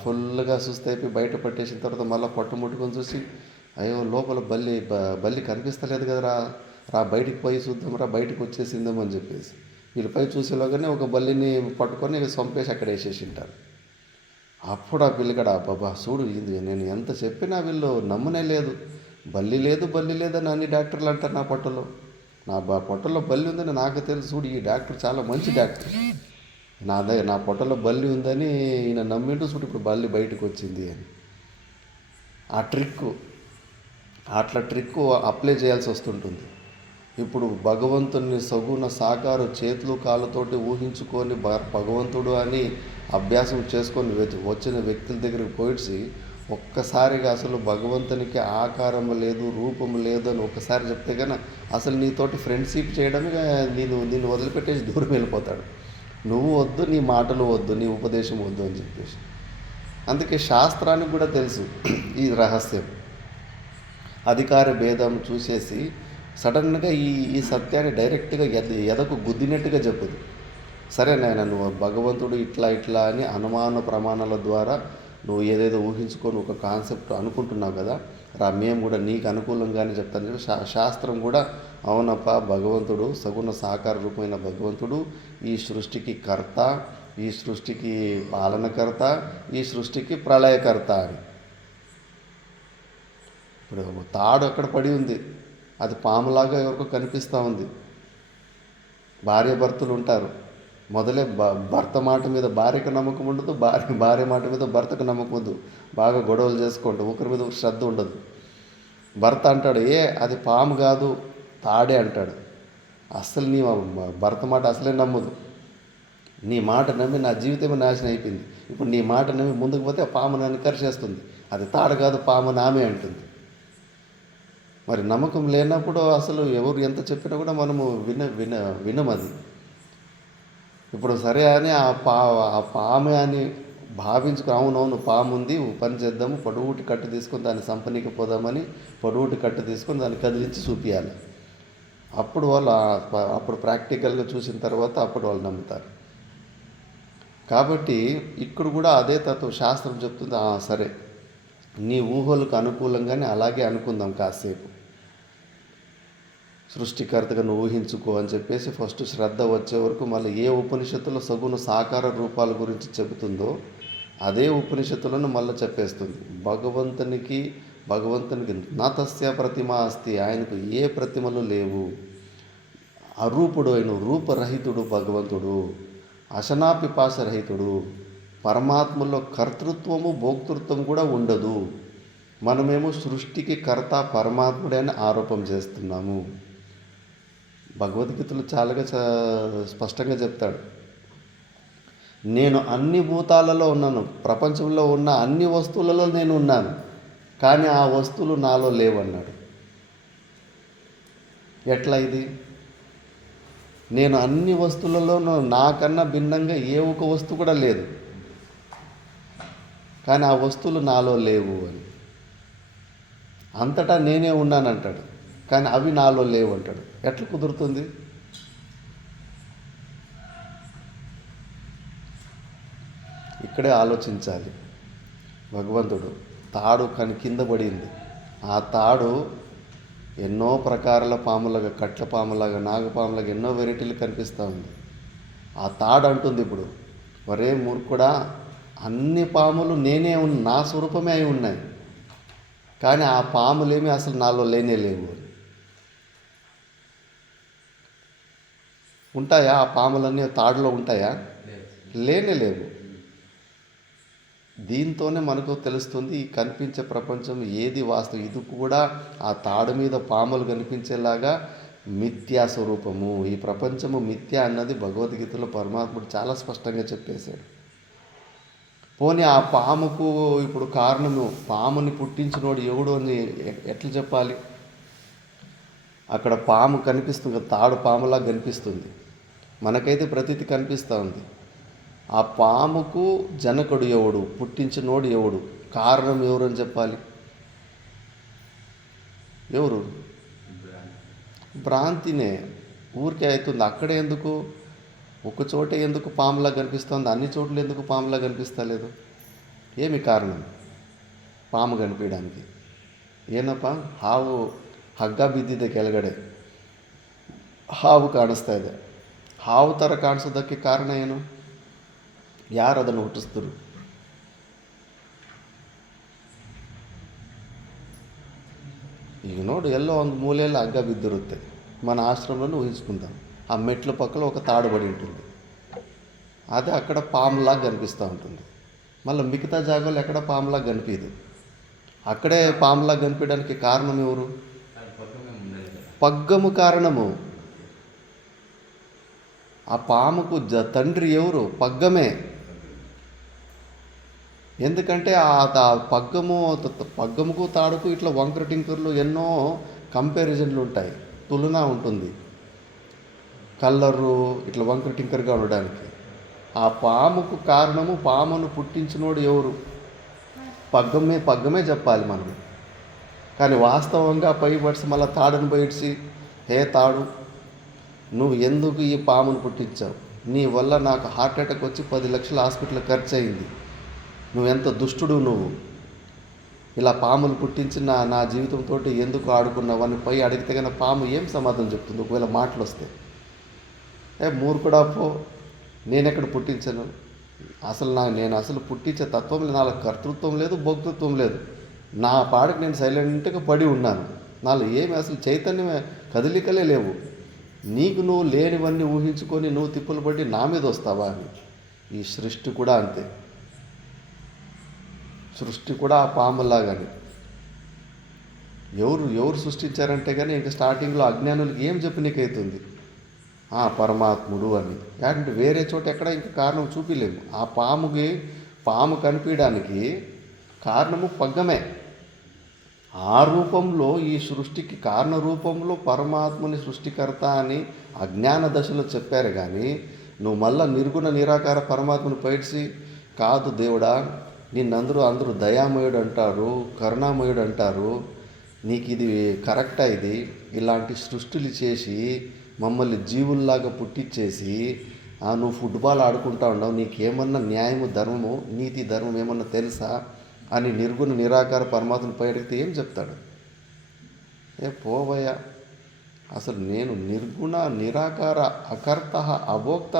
ఫుల్గా సుస్థ అయిపోయి బయట పట్టేసిన తర్వాత మళ్ళీ పొట్ట ముట్టుకొని చూసి అయ్యో లోపల బల్లి కనిపిస్తలేదు కదరా, బయటికి పోయి చూద్దాంరా, బయటకు వచ్చేసిందేమని చెప్పేసి వీళ్ళు పై చూసేలోగానే ఒక బల్లిని పట్టుకొని చంపేసి అక్కడ వేసేసి ఉంటారు. అప్పుడు ఆ పిల్లగాడు అబ్బబ్బా చూడు ఇది నేను ఎంత చెప్పినా వీళ్ళు నమ్మనే లేదు. బల్లి లేదు బల్లి లేదని అన్ని డాక్టర్లు అంటారు నా పొట్టలో. నా పొట్టలో బల్లి ఉందని నాకు తెలుసు. చూడు ఈ డాక్టర్ చాలా మంచి డాక్టర్. నా పొట్టలో బల్లి ఉందని ఈయన నమ్మింటూ చూడు ఇప్పుడు బల్లి బయటకు వచ్చింది అని. ఆ ట్రిక్కు అట్లా ట్రిక్కు అప్లై చేయాల్సి వస్తుంటుంది. ఇప్పుడు భగవంతుని సగుణ సాకారు చేతులు కాళ్ళతోటి ఊహించుకొని భగవంతుడు అని అభ్యాసం చేసుకొని వచ్చిన వ్యక్తుల దగ్గరికి పోయిడ్చి ఒక్కసారిగా అసలు భగవంతునికి ఆకారం లేదు రూపం లేదు అని ఒక్కసారి చెప్తే కన్నా అసలు నీతోటి ఫ్రెండ్షిప్ చేయడమే నిన్ను వదిలిపెట్టేసి దూరం వెళ్ళిపోతాడు. నువ్వు వద్దు, నీ మాటలు వద్దు, నీ ఉపదేశం వద్దు అని చెప్పేసి. అందుకే శాస్త్రానికి కూడా తెలుసు ఈ రహస్యం. అధికార భేదం చూసేసి సడన్గా ఈ సత్యాన్ని డైరెక్ట్గా ఎదకు గుద్దినట్టుగా చెప్పదు. సరే నాయన నువ్వు భగవంతుడు ఇట్లా ఇట్లా అని అనుమాన ప్రమాణాల ద్వారా నువ్వు ఏదేదో ఊహించుకొని ఒక కాన్సెప్ట్ అనుకుంటున్నావు కదా, మేము కూడా నీకు అనుకూలంగానే చెప్తాను. శాస్త్రం కూడా అవునప్ప భగవంతుడు సగుణ సాకార రూపమైన భగవంతుడు ఈ సృష్టికి కర్త, ఈ సృష్టికి పాలనకర్త, ఈ సృష్టికి ప్రళయకర్త అని. ఇప్పుడు తాడు అక్కడ పడి ఉంది, అది పాములాగా ఎవరికో కనిపిస్తూ ఉంది. భార్యాభర్తలు ఉంటారు, మొదలే భర్త మాట మీద భార్యకు నమ్మకం ఉండదు, భార్య మాట మీద భర్తకు నమ్మకం ఉండదు. బాగా గొడవలు చేసుకుంటాం, ఒకరి మీద ఒక శ్రద్ధ ఉండదు. భర్త అంటాడు అది పాము కాదు తాడే అంటాడు. అస్సలు నీ భర్త మాట అసలే నమ్మదు. నీ మాట నమ్మి నా జీవితమే నాశనం అయిపోయింది. ఇప్పుడు నీ మాట నమ్మి ముందుకు పోతే ఆ పాము నన్ను కరిచేస్తుంది. అది తాడు కాదు పాము నామే అంటుంది. మరి నమ్మకం లేనప్పుడు అసలు ఎవరు ఎంత చెప్పినా కూడా మనము వినమది. ఇప్పుడు సరే అని ఆ పాము అని భావించుకు అవునవును పాము ఉంది, పని చేద్దాము, పొడవుటి కట్టు తీసుకొని దాన్ని సంపనీకి పోదామని పొడవుటి కట్టు తీసుకొని దాన్ని కదిలించి చూపించాలి. అప్పుడు ప్రాక్టికల్గా చూసిన తర్వాత అప్పుడు వాళ్ళు నమ్ముతారు. కాబట్టి ఇక్కడ కూడా అదే తత్వం శాస్త్రం చెప్తుంది. సరే నీ ఊహలకు అనుకూలంగానే అలాగే అనుకుందాం కాసేపు, సృష్టికర్తగా నువ్వు ఊహించుకో అని చెప్పేసి ఫస్ట్ శ్రద్ధ వచ్చే వరకు మళ్ళీ ఏ ఉపనిషత్తులో సగుణ సాకార రూపాల గురించి చెబుతుందో అదే ఉపనిషత్తులను మళ్ళీ చెప్పేస్తుంది. భగవంతునికి నాతస్య ప్రతిమ అస్తి, ఆయనకు ఏ ప్రతిమలు లేవు. అరూపుడు అయిన రూపరహితుడు భగవంతుడు, అశనాపిపాసరహితుడు. పరమాత్మలో కర్తృత్వము భోక్తృత్వం కూడా ఉండదు. మనమేమో సృష్టికి కర్త పరమాత్ముడే అని ఆరోపణ చేస్తున్నాము. భగవద్గీతలో చాలా స్పష్టంగా చెప్తాడు, నేను అన్ని భూతాలలో ఉన్నాను, ప్రపంచంలో ఉన్న అన్ని వస్తువులలో నేను ఉన్నాను, కానీ ఆ వస్తువులు నాలో లేవన్నాడు. ఎట్లా ఇది? నేను అన్ని వస్తువులలో నాకన్నా భిన్నంగా ఏ ఒక వస్తువు కూడా లేదు, కానీ ఆ వస్తువులు నాలో లేవు అని. అంతటా నేనే ఉన్నానంటాడు, కానీ అవి నాలో లేవు అంటాడు. ఎట్లా కుదురుతుంది? ఇక్కడే ఆలోచించాలి. భగవంతుడు తాడు కింద పడింది. ఆ తాడు ఎన్నో ప్రకారాల పాములాగా, కట్ల పాములాగా, నాగపాములాగా ఎన్నో వెరైటీలు కనిపిస్తూ ఉంది. ఆ తాడు అంటుంది ఇప్పుడు, ఒరే మూర్ఖుడా, అన్ని పాములు నేనే నా స్వరూపమే అయి ఉన్నాయి, కానీ ఆ పాములేమి అసలు నాలో లేనే లేవు. ఉంటాయా ఆ పాములన్నీ తాడులో ఉంటాయా? లేనే లేవు. దీంతోనే మనకు తెలుస్తుంది ఈ కనిపించే ప్రపంచం ఏది వాస్తవం. ఇది కూడా ఆ తాడు మీద పాములు కనిపించేలాగా మిథ్యా స్వరూపము. ఈ ప్రపంచము మిథ్య అన్నది భగవద్గీతలో పరమాత్ముడు చాలా స్పష్టంగా చెప్పేశాడు. పోనీ ఆ పాముకు ఇప్పుడు కారణము, పాముని పుట్టించినోడు ఎవడు అని ఎట్లా చెప్పాలి? అక్కడ పాము కనిపిస్తుంది, తాడు పాములా కనిపిస్తుంది, మనకైతే ప్రతీతి కనిపిస్తూ ఉంది. ఆ పాముకు జనకుడు ఎవడు, పుట్టించినోడు ఎవడు, కారణం ఎవరు అని చెప్పాలి? ఎవరు? భ్రాంతినే. ఊరికే అవుతుంది. అక్కడే ఎందుకు, ఒక చోటే ఎందుకు పాములా కనిపిస్తుంది, అన్ని చోట్ల ఎందుకు పాములా కనిపిస్తలేదు? ఏమి కారణం పాము కనిపించడానికి? ಏನಪ್ಪ ಹಾವು ಹಗ್ಗ ಬಿದ್ದಿದೆ ಕೆಳಗಡೆ, ಹಾವು ಕಾಣಿಸ್ತಾ ಇದೆ. ಹಾವು ಥರ ಕಾಣಿಸೋದಕ್ಕೆ ಕಾರಣ ಏನು? ಯಾರು ಅದನ್ನು ಹುಟ್ಟಿಸಿದ್ರು? ఈనాడు ಎಲ್ಲೋ ಒಂದು ಮೂಲೆಯಲ್ಲಿ ಹಗ್ಗ ಬಿದ್ದಿರುತ್ತೆ. మన ఆశ్రమంలో ఊహించుకుందాం. ఆ మెట్ల పక్కన ఒక తాడు పడి ఉంటుంది. అదే అక్కడ పాములాగా కనిపిస్తూ ఉంటుంది. మళ్ళీ మిగతా జాగాలో ఎక్కడ పాములాగా కనిపించదు. అక్కడే పాములాగా కనిపించడానికి కారణం ఎవరు? పగ్గము కారణము. ఆ పాముకు తండ్రి ఎవరు? పగ్గమే. ఎందుకంటే పగ్గముకు తాడుకు ఇట్లా వంకర టింకర్లు ఎన్నో కంపారిజన్లు ఉంటాయి. తులన ఉంటుంది కలరు ఇట్లా వంకర టింకర్గా ఉండడానికి. ఆ పాముకు కారణము, పామును పుట్టించినోడు ఎవరు? పగ్గమే చెప్పాలి మనం. కానీ వాస్తవంగా పై పడిసి మళ్ళీ తాడును బయటిసి, హే తాడు, నువ్వు ఎందుకు ఈ పామును పుట్టించావు? నీ వల్ల నాకు హార్ట్ అటాక్ వచ్చి 10 లక్షల హాస్పిటల్ ఖర్చు అయింది. నువ్వెంత దుష్టుడు నువ్వు. ఇలా పాములు పుట్టించి నా జీవితంతో ఎందుకు ఆడుకున్నావు అని పై అడిగితే కన్నా పాము ఏం సమాధానం చెప్తుంది? ఒకవేళ మాటలు వస్తే, మూర్ఖుడా పో, నేనెక్కడ పుట్టించాను? నేను అసలు పుట్టించే తత్వం లేదు. నాలో కర్తృత్వం లేదు, భోక్తృత్వం లేదు. నా పాడికి నేను సైలెంట్గా పడి ఉన్నాను. నాలో ఏమి అసలు చైతన్యమే, కదలికలే లేవు. నీకు నువ్వు లేనివన్నీ ఊహించుకొని నువ్వు తిప్పులు పడి నా మీద వస్తావా అని. ఈ సృష్టి కూడా అంతే. సృష్టి కూడా ఆ పాములాగానే. ఎవరు సృష్టించారంటే కానీ ఇంకా స్టార్టింగ్లో అజ్ఞానులకి ఏం చెప్పనీకైతుంది? పరమాత్ముడు అని. అంటే వేరే చోట ఎక్కడ ఇంకా కారణం చూపిలేము. ఆ పాము కనిపించడానికి కారణము పగ్గమే. ఆ రూపంలో ఈ సృష్టికి కారణ రూపంలో పరమాత్ముని సృష్టికర్త అని అజ్ఞాన దశలో చెప్పారు. కానీ నువ్వు మళ్ళా నిర్గుణ నిరాకార పరమాత్మను పైడ్చి, కాదు దేవుడా, అందరూ దయామయుడు అంటారు, కరుణామయుడు అంటారు, నీకు ఇది కరెక్టా? ఇది ఇలాంటి సృష్టిలు చేసి మమ్మల్ని జీవుల్లాగా పుట్టించేసి నువ్వు ఫుట్బాల్ ఆడుకుంటా ఉండవు, నీకేమన్నా న్యాయము, ధర్మము, నీతి, ధర్మం ఏమన్నా తెలుసా అని నిర్గుణ నిరాకార పరమాత్మను పై అడిగితే ఏం చెప్తాడు? పోవయ్యా, అసలు నేను నిర్గుణ నిరాకార అకర్త అభోక్త.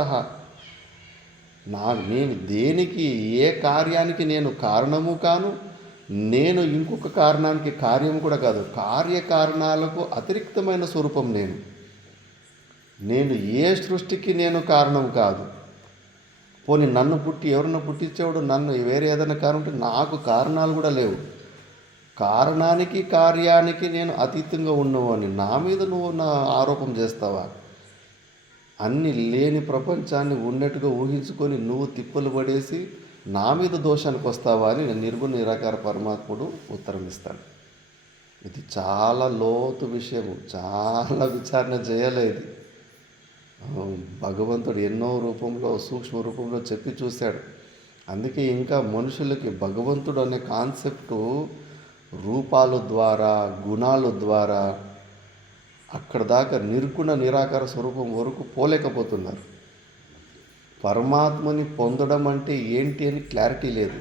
నేను దేనికి, ఏ కార్యానికి నేను కారణము కాను, నేను ఇంకొక కారణానికి కార్యం కూడా కాదు. కార్యకారణాలకు అతిరిక్తమైన స్వరూపం నేను ఏ సృష్టికి నేను కారణం కాదు. పోనీ నన్ను ఎవరన్నా పుట్టించేవాడు, నన్ను వేరే ఏదైనా కారణం ఉంటే నాకు కారణాలు కూడా లేవు. కారణానికి కార్యానికి నేను అతీతంగా ఉన్నవాడిని. నా మీద నువ్వు నా ఆరోపణ చేస్తావా? అన్ని లేని ప్రపంచాన్ని ఉన్నట్టుగా ఊహించుకొని నువ్వు తిప్పలు పడేసి నా మీద దోషానికి వస్తావా అని నిర్గుణ నిరాకార పరమాత్ముడు ఉత్తరం ఇస్తాడు. ఇది చాలా లోతు విషయము, చాలా విచారణ చేయలేదు. భగవంతుడు ఎన్నో రూపంలో, సూక్ష్మ రూపంలో చెప్పి చూశాడు. అందుకే ఇంకా మనుషులకి భగవంతుడు అనే కాన్సెప్టు రూపాల ద్వారా, గుణాల ద్వారా అక్కడ దాకా నిర్గుణ నిరాకార స్వరూపం వరకు పోలేకపోతున్నారు. పరమాత్మని పొందడం అంటే ఏంటి అని క్లారిటీ లేదు.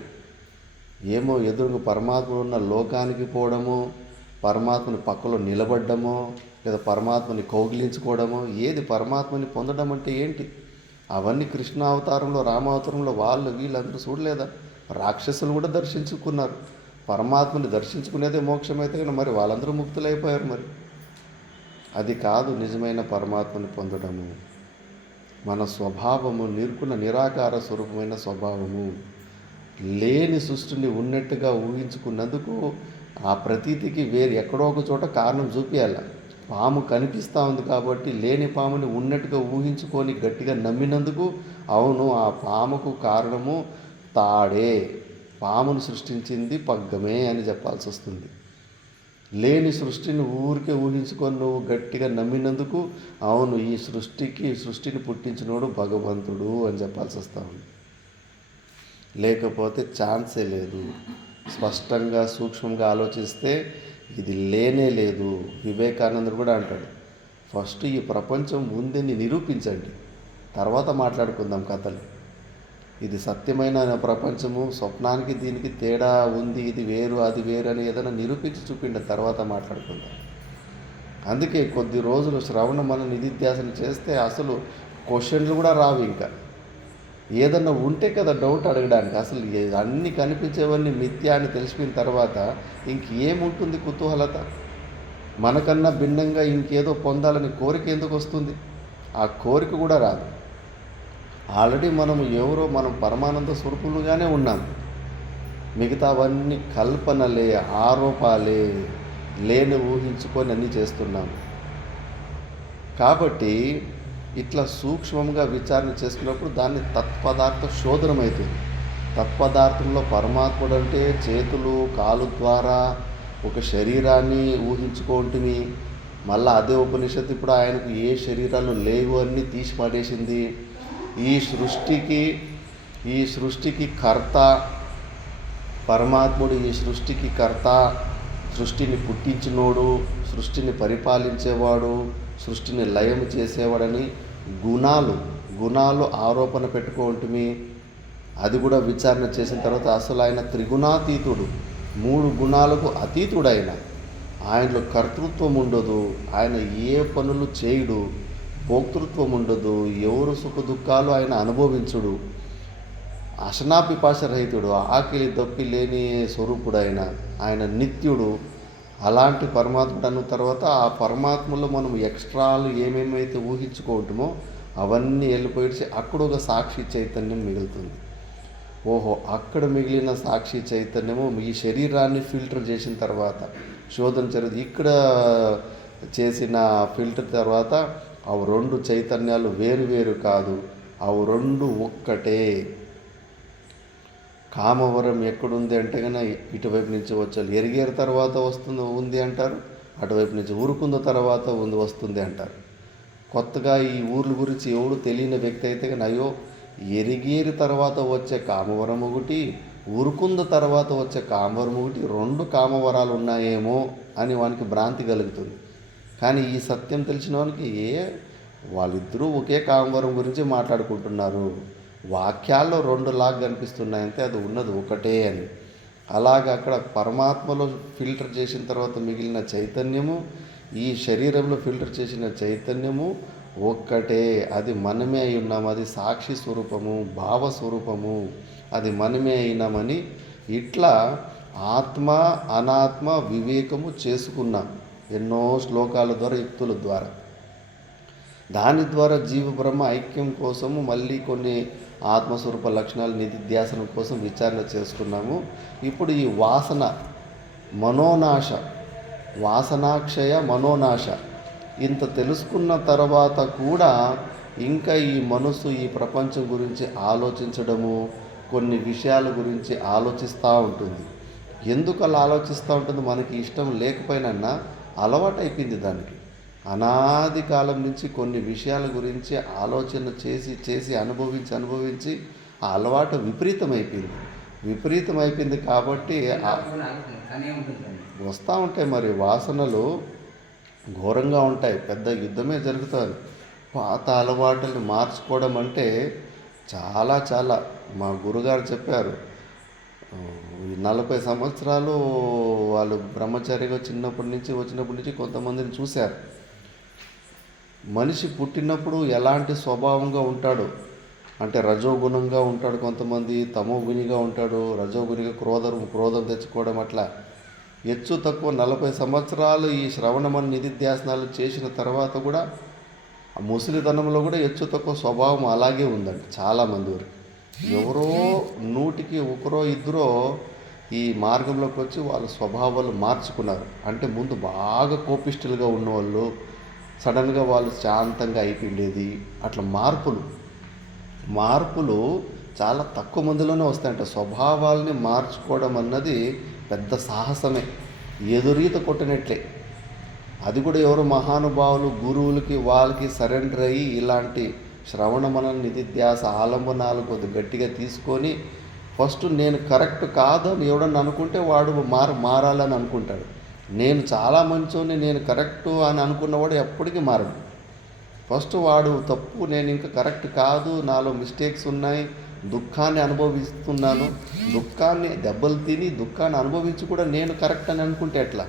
ఏమో ఎదురుగా పరమాత్మ ఉన్న లోకానికి పోవడము, పరమాత్మని పక్కలో నిలబడ్డమో, లేదా పరమాత్మని కౌగిలించుకోవడమో. ఏది పరమాత్మని పొందడం అంటే ఏంటి? అవన్నీ కృష్ణ అవతారంలో, రామావతారంలో వీళ్ళందరూ చూడలేదా? రాక్షసులు కూడా దర్శించుకున్నారు. పరమాత్మని దర్శించుకునేదే మోక్షమైతే కానీ మరి వాళ్ళందరూ ముక్తులైపోయారు. మరి అది కాదు నిజమైన పరమాత్మని పొందడము. మన స్వభావము నిర్గుణ నిరాకార స్వరూపమైన స్వభావము. లేని సృష్టిని ఉన్నట్టుగా ఊహించుకున్నందుకు ఆ ప్రతీతికి ఎక్కడో ఒక చోట కారణం చూపించాలి. పాము కనిపిస్తూ ఉంది కాబట్టి లేని పాముని ఉన్నట్టుగా ఊహించుకొని గట్టిగా నమ్మినందుకు, అవును ఆ పాముకు కారణము తాడే, పామును సృష్టించింది పగ్గమే అని చెప్పాల్సి వస్తుంది. లేని సృష్టిని ఊరికే ఊహించుకొని నువ్వు గట్టిగా నమ్మినందుకు, అవును ఈ సృష్టిని పుట్టించినోడు భగవంతుడు అని చెప్పాల్సి వస్తూ ఉంది. లేకపోతే ఛాన్సే లేదు. స్పష్టంగా సూక్ష్మంగా ఆలోచిస్తే ఇది లేనే లేదు. వివేకానందుడు కూడా అంటాడు, ఫస్ట్ ఈ ప్రపంచం ఉందని నిరూపించండి, తర్వాత మాట్లాడుకుందాం కథలు. ఇది సత్యమైన ప్రపంచము, స్వప్నానికి దీనికి తేడా ఉంది, ఇది వేరు అది వేరు అని ఏదైనా నిరూపించి చూపిండి, తర్వాత మాట్లాడుకుందాం. అందుకే కొద్ది రోజులు శ్రవణ మన నిధిధ్యాసన చేస్తే అసలు క్వశ్చన్లు కూడా రావు. ఇంకా ఏదన్నా ఉంటే కదా డౌట్ అడగడానికి. అసలు అన్నీ కనిపించేవన్నీ మిథ్యా అని తెలిసిపోయిన తర్వాత ఇంకేముంటుంది కుతూహలత? మనకన్నా భిన్నంగా ఇంకేదో పొందాలని కోరిక ఎందుకు వస్తుంది? ఆ కోరిక కూడా రాదు. ఆల్రెడీ మనం పరమానంద స్వరూపులుగానే ఉన్నాం. మిగతావన్నీ కల్పనలే, ఆరోపాలే, లేని ఊహించుకొని అన్నీ చేస్తున్నాం. కాబట్టి ఇట్లా సూక్ష్మంగా విచారణ చేసుకున్నప్పుడు దాన్ని తత్పదార్థ శోధనమవుతుంది. తత్పదార్థంలో పరమాత్ముడు అంటే చేతులు కాలు ద్వారా ఒక శరీరాన్ని ఊహించుకుంటుంది. మళ్ళీ అదే ఉపనిషత్తు ఇప్పుడు ఆయనకు ఏ శరీరాలు లేవు అన్నీ తీసి పడేసింది. ఈ సృష్టికి కర్త పరమాత్ముడు, ఈ సృష్టికి కర్త, సృష్టిని పుట్టించినోడు, సృష్టిని పరిపాలించేవాడు, సృష్టిని లయం చేసేవాడని గుణాలు ఆరోపణ పెట్టుకుంటుంది. అది కూడా విచారణ చేసిన తర్వాత అసలు ఆయన త్రిగుణాతీతుడు, 3 గుణాలకు అతీతుడు. ఆయనలో కర్తృత్వం ఉండదు, ఆయన ఏ పనులు చేయడు, భోక్తృత్వం ఉండదు, ఎవరు సుఖ దుఃఖాలు ఆయన అనుభవించుడు, అశనాపిపాశరహితుడు, ఆకలి దప్పి లేని స్వరూపుడు. ఆయన నిత్యుడు. అలాంటి పరమాత్ముడు అన్న తర్వాత ఆ పరమాత్మలో మనం ఎక్స్ట్రాలు ఏమేమైతే ఊహించుకుంటామో అవన్నీ వెళ్ళిపోయి అక్కడ ఒక సాక్షి చైతన్యం మిగులుతుంది. ఓహో, అక్కడ మిగిలిన సాక్షి చైతన్యము ఈ శరీరాన్ని ఫిల్టర్ చేసిన తర్వాత శోధన జరుగుతుంది. ఇక్కడ చేసిన ఫిల్టర్ తర్వాత అవి 2 చైతన్యాలు వేరు కాదు, అవి 2 ఒక్కటే. కామవరం ఎక్కడుంది అంటే కన్నా ఇటువైపు నుంచి వచ్చారు. ఎరిగేరు తర్వాత ఉంది అంటారు, అటువైపు నుంచి ఊరుకుంద తర్వాత వస్తుంది అంటారు. కొత్తగా ఈ ఊర్ల గురించి ఎవడు తెలియని వ్యక్తి అయితే కానీ అయ్యో ఎరిగేరు తర్వాత వచ్చే కామవరం ఒకటి, ఊరుకుంద తర్వాత వచ్చే కామవరం ఒకటి, 2 కామవరాలు ఉన్నాయేమో అని వానికి భ్రాంతి కలుగుతుంది. కానీ ఈ సత్యం తెలిసిన వానికి వాళ్ళిద్దరూ ఒకే కామవరం గురించి మాట్లాడుకుంటున్నారు, వాక్యాల్లో 2 లాగా కనిపిస్తున్నాయంటే అది ఉన్నది ఒకటే అని. అలాగ అక్కడ పరమాత్మలో ఫిల్టర్ చేసిన తర్వాత మిగిలిన చైతన్యము, ఈ శరీరంలో ఫిల్టర్ చేసిన చైతన్యము ఒక్కటే. అది మనమే అయి ఉన్నాము, అది సాక్షి స్వరూపము, భావస్వరూపము, అది మనమే అయినామని ఇట్లా ఆత్మ అనాత్మ వివేకము చేసుకున్నాం ఎన్నో శ్లోకాల ద్వారా, యుక్తుల ద్వారా. దాని ద్వారా జీవ బ్రహ్మ ఐక్యం కోసము మళ్ళీ కొన్ని ఆత్మస్వరూప లక్షణాలు నిధిధ్యాసనం కోసం విచారణ చేసుకున్నాము. ఇప్పుడు ఈ వాసనాక్షయ మనోనాశ ఇంత తెలుసుకున్న తర్వాత కూడా ఇంకా ఈ మనసు ఈ ప్రపంచం గురించి ఆలోచించడము, కొన్ని విషయాల గురించి ఆలోచిస్తూ ఉంటుంది. ఎందుకు అలా ఆలోచిస్తూ ఉంటుంది? మనకి ఇష్టం లేకపోయినా అలవాటు అయిపోయింది దానికి. అనాది కాలం నుంచి కొన్ని విషయాల గురించి ఆలోచన చేసి అనుభవించి ఆ అలవాటు విపరీతమైపోయింది కాబట్టి వస్తూ ఉంటాయి. మరి వాసనలు ఘోరంగా ఉంటాయి, పెద్ద యుద్ధమే జరుగుతుంది. పాత అలవాటులను మార్చుకోవడం అంటే చాలా మా గురుగారు చెప్పారు, 40 సంవత్సరాలు వాళ్ళు బ్రహ్మచారిగా వచ్చినప్పటి నుంచి కొంతమందిని చూశారు. మనిషి పుట్టినప్పుడు ఎలాంటి స్వభావంగా ఉంటాడు అంటే రజోగుణంగా ఉంటాడు, కొంతమంది తమోగుణిగా ఉంటాడు, రజోగుణిగా క్రోధం తెచ్చుకోవడం, అట్లా హెచ్చు తక్కువ 40 సంవత్సరాలు ఈ శ్రవణమని నిధిధ్యాసనాలు చేసిన తర్వాత కూడా ఆ ముసలితనంలో కూడా హెచ్చు తక్కువ స్వభావం అలాగే ఉందండి. చాలామంది ఎవరో 100కి 1-2 ఈ మార్గంలోకి వచ్చి వాళ్ళ స్వభావాలు మార్చుకున్నారు. అంటే ముందు బాగా కోపిష్ఠులుగా ఉన్నవాళ్ళు సడన్గా వాళ్ళు శాంతంగా అయిపోయిండేది. అట్లా మార్పులు చాలా తక్కువ మందిలోనే వస్తాయంట. స్వభావాల్ని మార్చుకోవడం అన్నది పెద్ద సాహసమే, ఎదురీత కొట్టినట్లే. అది కూడా ఎవరు మహానుభావులు గురువులకి వాళ్ళకి సరెండర్ అయ్యి ఇలాంటి శ్రవణమన నిధిధ్యాస ఆలంబనాలు కొద్ది గట్టిగా తీసుకొని ఫస్ట్ నేను కరెక్ట్ కాదు అని ఎవడన్నా అనుకుంటే వాడు మారాలని అనుకుంటాడు. నేను చాలా మంచోని, నేను కరెక్టు అని అనుకున్నవాడు ఎప్పటికీ మారడు. ఫస్ట్ వాడు తప్పు, నేను ఇంకా కరెక్ట్ కాదు, నాలో మిస్టేక్స్ ఉన్నాయి, దుఃఖాన్ని అనుభవిస్తున్నాను, దుఃఖాన్ని దెబ్బలు తిని దుఃఖాన్ని అనుభవించి కూడా నేను కరెక్ట్ అని అనుకుంటే ఎట్లా?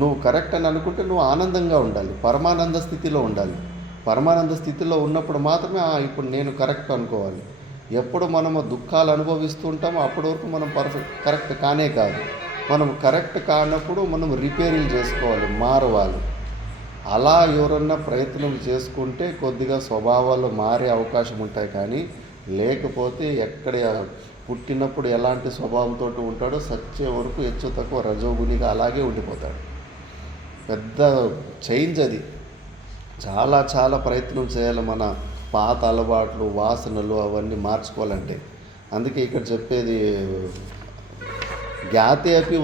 నువ్వు కరెక్ట్ అని అనుకుంటే నువ్వు ఆనందంగా ఉండాలి, పరమానంద స్థితిలో ఉండాలి. పరమానంద స్థితిలో ఉన్నప్పుడు మాత్రమే ఇప్పుడు నేను కరెక్ట్ అనుకోవాలి. ఎప్పుడు మనము దుఃఖాలు అనుభవిస్తూ ఉంటామో అప్పటి వరకు మనం కరెక్ట్ కానే కాదు. మనం కరెక్ట్ కానప్పుడు మనం రిపేరీలు చేసుకోవాలి, మారవాలి. అలా ఎవరన్నా ప్రయత్నం చేసుకుంటే కొద్దిగా స్వభావాలు మారే అవకాశం ఉంటాయి. కానీ లేకపోతే ఎక్కడ పుట్టినప్పుడు ఎలాంటి స్వభావంతో ఉంటాడో సచ్చే వరకు హెచ్చు తక్కువ రజోగుణిగా అలాగే ఉండిపోతాడు. పెద్ద చేంజ్ అది. చాలా చాలా ప్రయత్నం చేయాలి మన పాత అలవాట్లు, వాసనలు అవన్నీ మార్చుకోవాలంటే. అందుకే ఇక్కడ చెప్పేది జ్ఞాతే అపి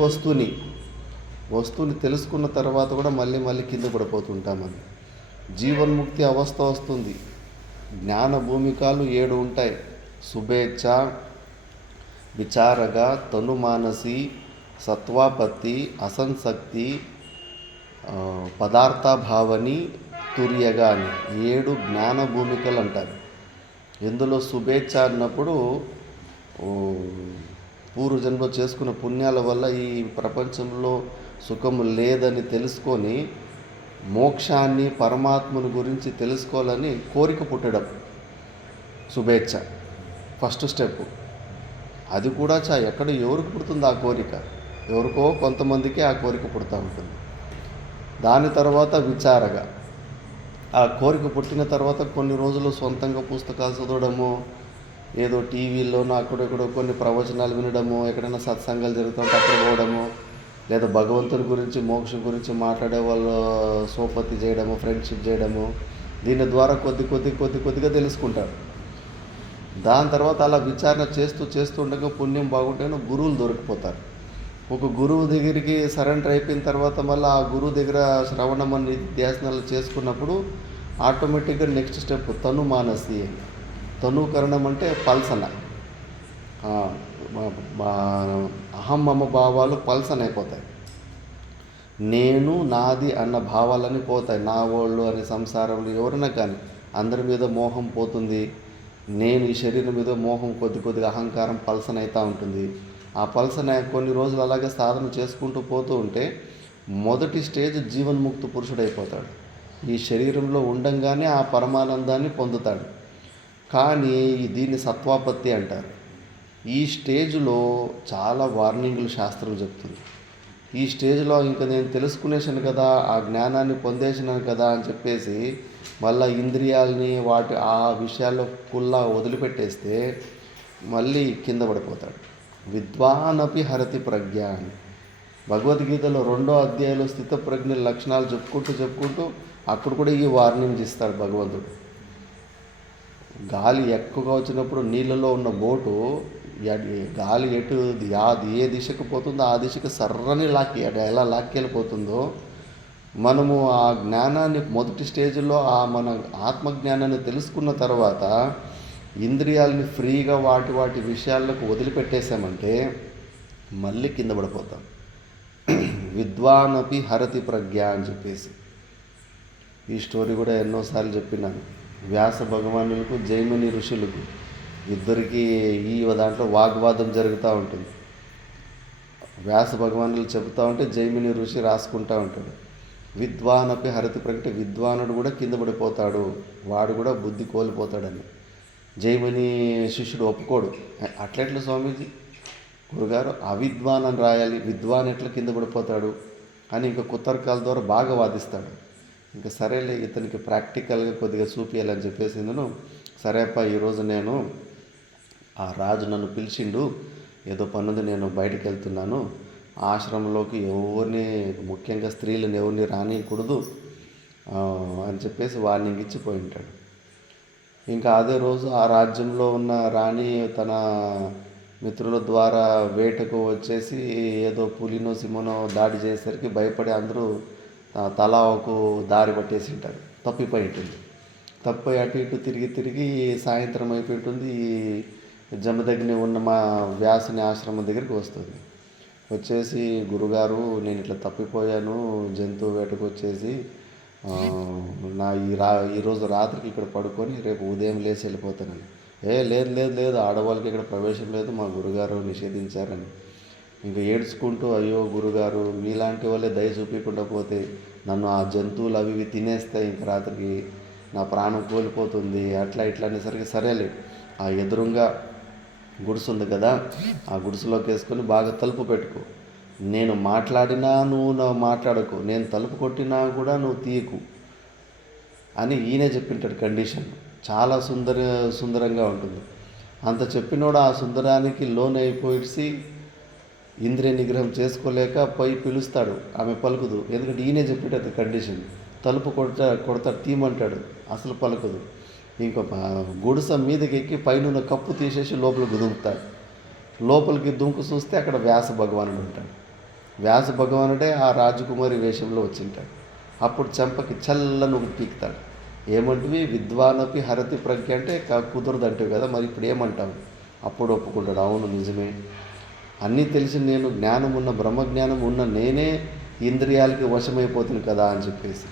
వస్తువుని తెలుసుకున్న తర్వాత కూడా మళ్ళీ మళ్ళీ కింద పడిపోతుంటామని. జీవన్ముక్తి అవస్థ వస్తుంది. జ్ఞాన భూమికాలు 7 ఉంటాయి. శుభేచ్ఛ, విచారగా, తనుమానసి, సత్వాపత్తి, అసంసక్తి, పదార్థాభావని, తుర్యగా అని 7 జ్ఞాన భూమికలు అంటారు. ఇందులో శుభేచ్ఛ అన్నప్పుడు పూర్వజన్మలో చేసుకున్న పుణ్యాల వల్ల ఈ ప్రపంచంలో సుఖము లేదని తెలుసుకొని మోక్షాన్ని, పరమాత్మను గురించి తెలుసుకోవాలని కోరిక పుట్టడం శుభేచ్ఛ ఫస్ట్ స్టెప్. అది కూడా ఎక్కడ ఎవరికి పుడుతుంది ఆ కోరిక? ఎవరికో కొంతమందికే ఆ కోరిక పుడుతూ ఉంటుంది. దాని తర్వాత విచారగా, ఆ కోరిక పుట్టిన తర్వాత కొన్ని రోజులు సొంతంగా పుస్తకాలు చదవడము, ఏదో టీవీలోనో అక్కడెక్కడో కొన్ని ప్రవచనాలు వినడము, ఎక్కడైనా సత్సంగాలు జరుగుతుంటే అక్కడ పోవడము, లేదా భగవంతుని గురించి, మోక్షం గురించి మాట్లాడే వాళ్ళు సోపతి చేయడము, ఫ్రెండ్షిప్ చేయడము. దీని ద్వారా కొద్దిగా తెలుసుకుంటారు. దాని తర్వాత అలా విచారణ చేస్తూ ఉండగా పుణ్యం బాగుంటేనే గురువులు దొరికిపోతారు. ఒక గురువు దగ్గరికి సరెండర్ అయిపోయిన తర్వాత మళ్ళీ ఆ గురువు దగ్గర శ్రవణం అనే ధ్యాసనాలు చేసుకున్నప్పుడు ఆటోమేటిక్గా నెక్స్ట్ స్టెప్ తను మానసి. తనుకరణం అంటే పల్సన. అహం మమ భావాలు పల్సన అయిపోతాయి. నేను, నాది అన్న భావాలన్నీ పోతాయి. నా వాళ్ళు అనే సంసారంలో ఎవరైనా కానీ అందరి మీద మోహం పోతుంది. నేను ఈ శరీరం మీద మోహం కొద్దిగా అహంకారం పల్సన అవుతూ ఉంటుంది. ఆ పల్సన కొన్ని రోజులు అలాగే సాధన చేసుకుంటూ పోతూ ఉంటే మొదటి స్టేజ్ జీవన్ముక్త పురుషుడు అయిపోతాడు. ఈ శరీరంలో ఉండంగానే ఆ పరమానందాన్ని పొందుతాడు. కానీ దీన్ని సత్వాపత్తి అంటారు. ఈ స్టేజ్లో చాలా వార్నింగ్లు శాస్త్రం చెప్తుంది. ఈ స్టేజ్లో ఇంకా నేను తెలుసుకునేసాను కదా, ఆ జ్ఞానాన్ని పొందేసినాను కదా అని చెప్పేసి మళ్ళీ ఇంద్రియాలని ఆ విషయాల్లో కుల్లా వదిలిపెట్టేస్తే మళ్ళీ కింద పడిపోతాడు. విద్వానపి హరతి ప్రజ్ఞ అని భగవద్గీతలో 2వ అధ్యాయంలో స్థితప్రజ్ఞ లక్షణాలు చెప్పుకుంటూ అక్కడ కూడా ఈ వార్నింగ్ ఇస్తాడు భగవంతుడు. గాలి ఎక్కువగా వచ్చినప్పుడు నీళ్ళలో ఉన్న బోటు గాలి ఏ దిశకు పోతుందో ఆ దిశకు సర్రని ఎలా లాక్కెళ్ళిపోతుందో, మనము ఆ జ్ఞానాన్ని మొదటి స్టేజ్లో మన ఆత్మజ్ఞానాన్ని తెలుసుకున్న తర్వాత ఇంద్రియాలని ఫ్రీగా వాటి విషయాలకు వదిలిపెట్టేసామంటే మళ్ళీ కింద పడిపోతాం. విద్వానపి హరతి ప్రజ్ఞ అని చెప్పేసి ఈ స్టోరీ కూడా ఎన్నోసార్లు చెప్పినాను. వ్యాస భగవానులకు, జైమిని ఋషులకు ఇద్దరికి ఈ దాంట్లో వాగ్వాదం జరుగుతూ ఉంటుంది. వ్యాస భగవానులు చెబుతూ ఉంటే జైమిని ఋషి రాసుకుంటూ ఉంటాడు. విద్వానపి హరతి ప్రజ్ఞ, విద్వానుడు కూడా కింద పడిపోతాడు, వాడు కూడా బుద్ధి కోల్పోతాడని. జైమిని శిష్యుడు ఒప్పుకోడు. అట్లెట్లా స్వామీజీ, గురుగారు అవిద్వాన్ అని రాయాలి, విద్వాన్ ఎట్లా కింద పడిపోతాడు అని ఇంకా కుతర్కాల ద్వారా బాగా వాదిస్తాడు. ఇంకా సరేలే ఇతనికి ప్రాక్టికల్గా కొద్దిగా చూపించాలని చెప్పేసి నేను సరేపా ఈరోజు నేను ఆ రాజు నన్ను పిలిచిండు, ఏదో పనుంది, నేను బయటికి వెళ్తున్నాను, ఆశ్రమంలోకి ఎవరిని, ముఖ్యంగా స్త్రీలను ఎవరిని రానియకూడదు అని చెప్పేసి వార్నింగ్ ఇచ్చిపోయి ఉంటాడు. ఇంకా అదే రోజు ఆ రాజ్యంలో ఉన్న రాణి తన మిత్రుల ద్వారా వేటకు వచ్చేసి ఏదో పులినో సింహనో దాడి చేసేసరికి భయపడి అందరూ తలా ఒక దారి పట్టేసి ఉంటారు. తప్పిపోయి ఉంటుంది. తప్పిపోయి అటు ఇటు తిరిగి సాయంత్రం అయిపోయి ఉంటుంది. జమదగ్ని ఉన్న మా వ్యాసుని ఆశ్రమం దగ్గరికి వస్తుంది. వచ్చేసి, గురుగారు నేను ఇట్లా తప్పిపోయాను, జంతువు వేటకు వచ్చేసి ఈరోజు రాత్రికి ఇక్కడ పడుకొని రేపు ఉదయం లేచి వెళ్ళిపోతానని. లేదు ఆడవాళ్ళకి ఇక్కడ ప్రవేశం లేదు, మా గురుగారు నిషేధించారని. ఇంకా ఏడ్చుకుంటూ, అయ్యో గురుగారు, మీలాంటి వాళ్ళే దయ చూపించకుండా పోతే నన్ను ఆ జంతువులు అవి తినేస్తాయి, ఇంక రాత్రికి నా ప్రాణం కోల్పోతుంది, అట్లా అనేసరికి సరేలే ఆ ఎదురుగా గుడిసె ఉంది కదా, ఆ గుడిసెలోకి వేసుకొని బాగా తలుపు పెట్టుకో, నేను మాట్లాడినా నువ్వు మాట్లాడకు, నేను తలుపు కొట్టినా కూడా నువ్వు తీయకు అని ఈయనే చెప్పింటాడు కండిషన్. చాలా సుందరంగా ఉంటుంది. అంత చెప్పినోడు ఆ సుందరానికి లోన్ అయిపోయి ఇంద్రియ నిగ్రహం చేసుకోలేక పోయి పిలుస్తాడు, ఆమె పలుకుదు. ఎందుకంటే ఈయనే చెప్పేటది కండిషన్. తలుపు కొడతాడు, తీయమంటాడు, అసలు పలుకదు. ఇంకో గుడిస మీదకి ఎక్కి పైన కప్పు తీసేసి లోపలికి దుంకుతాడు. లోపలికి దుంకు చూస్తే అక్కడ వ్యాస భగవానుడు ఉంటాడు. వ్యాస భగవానుడే ఆ రాజకుమారి వేషంలో వచ్చింటాడు. అప్పుడు చెంపకి చల్లని ఒకటి పీకుతాడు. ఏమంటివి? విద్వానపి హరతి ప్రజ్ఞ అంటే కుదరదు అంటివి కదా, మరి ఇప్పుడు ఏమంటావు? అప్పుడు ఒప్పుకుంటాడు, అవును నిజమే, అన్నీ తెలిసి నేను జ్ఞానం ఉన్న బ్రహ్మజ్ఞానం ఉన్న నేనే ఇంద్రియాలకి వశమైపోతుంది కదా అని చెప్పేసి.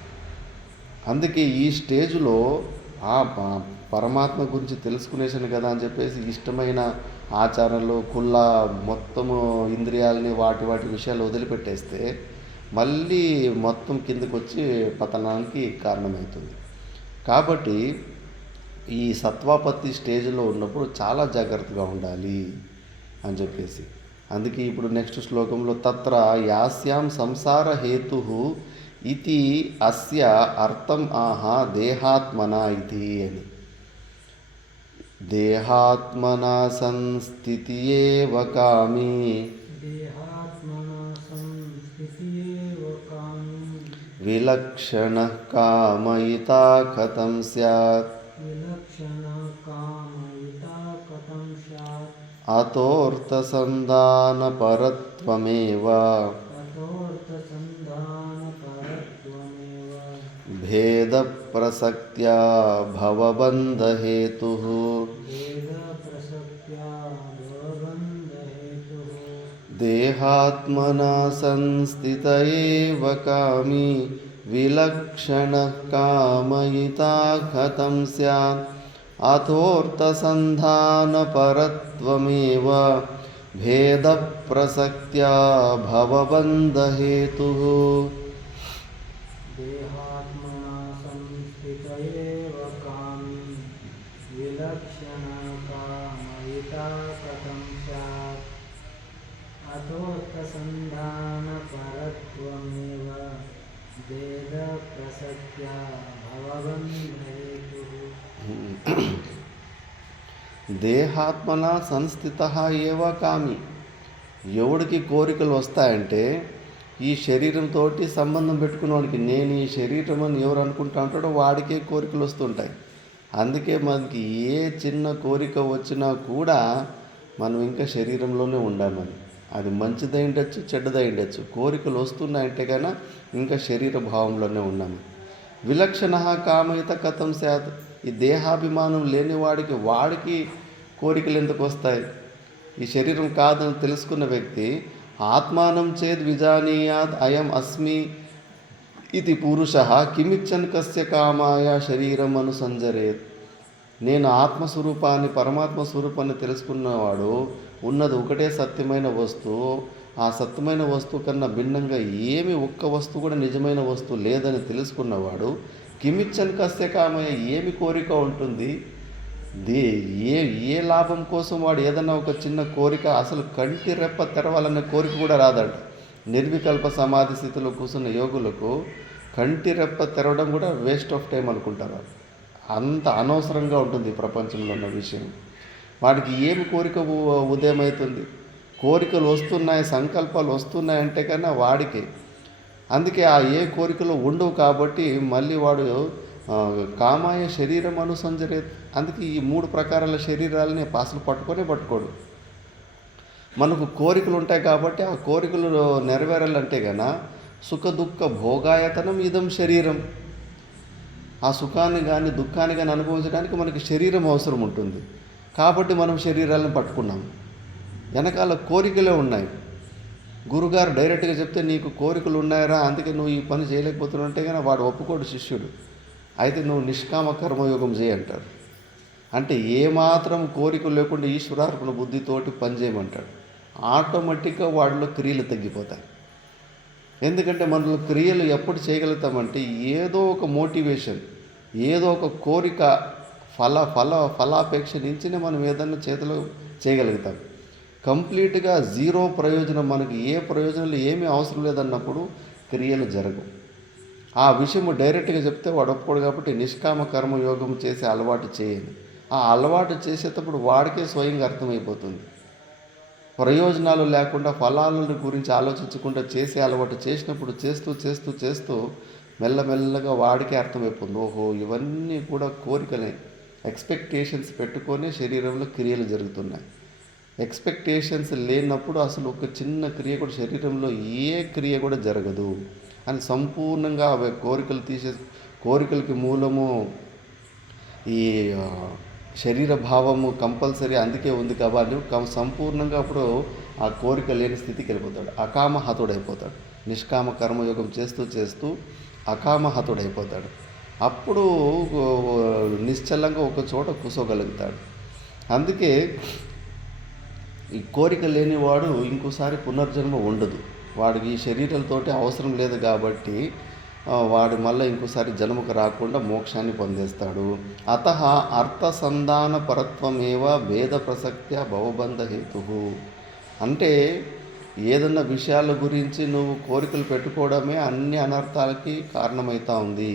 అందుకే ఈ స్టేజ్లో ఆ పరమాత్మ గురించి తెలుసుకునేసాను కదా అని చెప్పేసి ఇష్టమైన ఆచారాలు కుల్లా మొత్తము ఇంద్రియాలని వాటి విషయాలు వదిలిపెట్టేస్తే మళ్ళీ మొత్తం కిందకు వచ్చి పతనానికి కారణమవుతుంది. కాబట్టి ఈ సత్వాపత్తి స్టేజ్లో ఉన్నప్పుడు చాలా జాగ్రత్తగా ఉండాలి అని చెప్పేసి. అందుకే ఇప్పుడు నెక్స్ట్ శ్లోకంలో తత్ర యాస్యాం సంసార హేతు ఇది అస్య అర్థం ఆహా దేహాత్మన ఇది అని. దేహాత్మన సంస్థితియేవ కామి విలక్షణ కామయితా కథం స్యాత్ అతోర్థసంధాన పరత్వమేవ భేద ప్రసక్త్యా భవబంధహేతుః. దేహాత్మనా సంస్థిత ఏవ కామి విలక్షణః కామయితా కథం స్యాత్ అథోర్థసంధాన పరత్వమేవ భేద ప్రసక్త్యా భవబంధహేతుః. దేహాత్మన సంస్థిత ఏవ కామి. ఎవడికి కోరికలు వస్తాయంటే ఈ శరీరంతో సంబంధం పెట్టుకున్నవాడికి. నేను ఈ శరీరం అని ఎవరు అనుకుంటా ఉంటాడో వాడికే కోరికలు వస్తుంటాయి. అందుకే మనకి ఏ చిన్న కోరిక వచ్చినా కూడా మనం ఇంకా శరీరంలోనే ఉండాలి. అది మంచిదై ఉండొచ్చు, చెడ్డదై ఉండొచ్చు. కోరికలు వస్తున్నాయంటే కన్నా ఇంకా శరీర భావంలోనే ఉన్నాము. విలక్షణ కామయిత కథం స్యాత్. ఈ దేహాభిమానం లేని వాడికి కోరికలు ఎందుకు వస్తాయి? ఈ శరీరం కాదని తెలుసుకున్న వ్యక్తి ఆత్మానం చేద్ విజానీయాత్ అయం అస్మి ఇది పురుష కిమిచ్చన్ కస్య కామాయ శరీరం అనుసంజరేత్. నేను ఆత్మస్వరూపాన్ని పరమాత్మ స్వరూపాన్ని తెలుసుకున్నవాడు ఉన్నది ఒకటే సత్యమైన వస్తువు. ఆ సత్యమైన వస్తువు కన్నా భిన్నంగా ఒక్క వస్తువు కూడా నిజమైన వస్తువు లేదని తెలుసుకున్నవాడు కిమిచ్చన్ కస్య కామయ ఏమి కోరిక ఉంటుంది? ఏ లాభం కోసం వాడు ఏదన్నా ఒక చిన్న కోరిక, అసలు కంటి రెప్ప తెరవాలనే కోరిక కూడా రాదంట. నిర్వికల్ప సమాధి స్థితిలో కూర్చున్న యోగులకు కంటి రెప్ప తెరవడం కూడా వేస్ట్ ఆఫ్ టైం అనుకుంటారు. అంత అనవసరంగా ఉంటుంది ప్రపంచంలో ఉన్న విషయం. వాడికి ఏమి కోరిక ఉదయమవుతుంది? కోరికలు వస్తున్నాయి, సంకల్పాలు వస్తున్నాయంటే కన్నా వాడికి. అందుకే ఆ ఏ కోరికలు ఉండవు కాబట్టి మళ్ళీ వాడు కామాయ శరీరం అనుసంజరే. అందుకే ఈ 3 ప్రకారాల శరీరాలని అసలు పట్టుకోడు. మనకు కోరికలు ఉంటాయి కాబట్టి ఆ కోరికలు నెరవేరాలంటే కన్నా సుఖ దుఃఖ భోగాయతనం ఇదం శరీరం. ఆ సుఖాన్ని కానీ దుఃఖాన్ని కానీ అనుభవించడానికి మనకి శరీరం అవసరం ఉంటుంది. కాబట్టి మనం శరీరాలను పట్టుకున్నాం. వెనకాల కోరికలే ఉన్నాయి. గురుగారు డైరెక్ట్గా చెప్తే నీకు కోరికలు ఉన్నాయరా, అందుకే నువ్వు ఈ పని చేయలేకపోతున్నావు అంటే కానీ వాడు ఒప్పుకోడు శిష్యుడు. అయితే నువ్వు నిష్కామ కర్మయోగం చేయంటాడు. అంటే ఏమాత్రం కోరికలు లేకుండా ఈశ్వరార్పణ బుద్ధితోటి పనిచేయమంటాడు. ఆటోమేటిక్గా వాడిలో క్రియలు తగ్గిపోతాయి. ఎందుకంటే మనలో క్రియలు ఎప్పుడు చేయగలుగుతామంటే ఏదో ఒక మోటివేషన్, ఏదో ఒక కోరిక ఫలాపేక్ష నుంచినే మనం ఏదన్నా చేతిలో చేయగలుగుతాం. కంప్లీట్గా జీరో ప్రయోజనం, మనకి ఏ ప్రయోజనాలు ఏమీ అవసరం లేదన్నప్పుడు క్రియలు జరగవు. ఆ విషయము డైరెక్ట్గా చెప్తే వాడు ఒప్పుకోడు. కాబట్టి నిష్కామ కర్మయోగం చేసే అలవాటు చేయండి. ఆ అలవాటు చేసేటప్పుడు వాడికే స్వయంగా అర్థమైపోతుంది. ప్రయోజనాలు లేకుండా ఫలాల గురించి ఆలోచించకుండా చేసే అలవాటు చేసినప్పుడు చేస్తూ చేస్తూ చేస్తూ మెల్లమెల్లగా వాడికే అర్థమైపోతుంది. ఓహో, ఇవన్నీ కూడా కోరికలే, ఎక్స్పెక్టేషన్స్ పెట్టుకొని శరీరంలో క్రియలు జరుగుతున్నాయి. ఎక్స్పెక్టేషన్స్ లేనప్పుడు అసలు ఒక చిన్న క్రియ కూడా శరీరంలో ఏ క్రియ కూడా జరగదు అని సంపూర్ణంగా అవి కోరికలకి మూలము ఈ శరీర భావము కంపల్సరీ అందుకే ఉంది కాబట్టి సంపూర్ణంగా అప్పుడు ఆ కోరిక లేని స్థితికి వెళ్ళిపోతాడు, అకామహతుడైపోతాడు. నిష్కామ కర్మయోగం చేస్తూ చేస్తూ అకామహతుడైపోతాడు. అప్పుడు నిశ్చలంగా ఒక చోట కూర్చోగలుగుతాడు. అందుకే ఈ కోరిక లేనివాడు ఇంకోసారి పునర్జన్మ ఉండదు. వాడికి ఈ శరీరాలతోటి అవసరం లేదు కాబట్టి వాడు మళ్ళీ ఇంకోసారి జన్మకు రాకుండా మోక్షాన్ని పొందేస్తాడు. అతః అర్థసంధాన పరత్వమేవ భేద ప్రసక్త్యా భవబంధ హేతు. అంటే ఏదన్నా విషయాల గురించి నువ్వు కోరికలు పెట్టుకోవడమే అన్ని అనర్థాలకి కారణమవుతా ఉంది.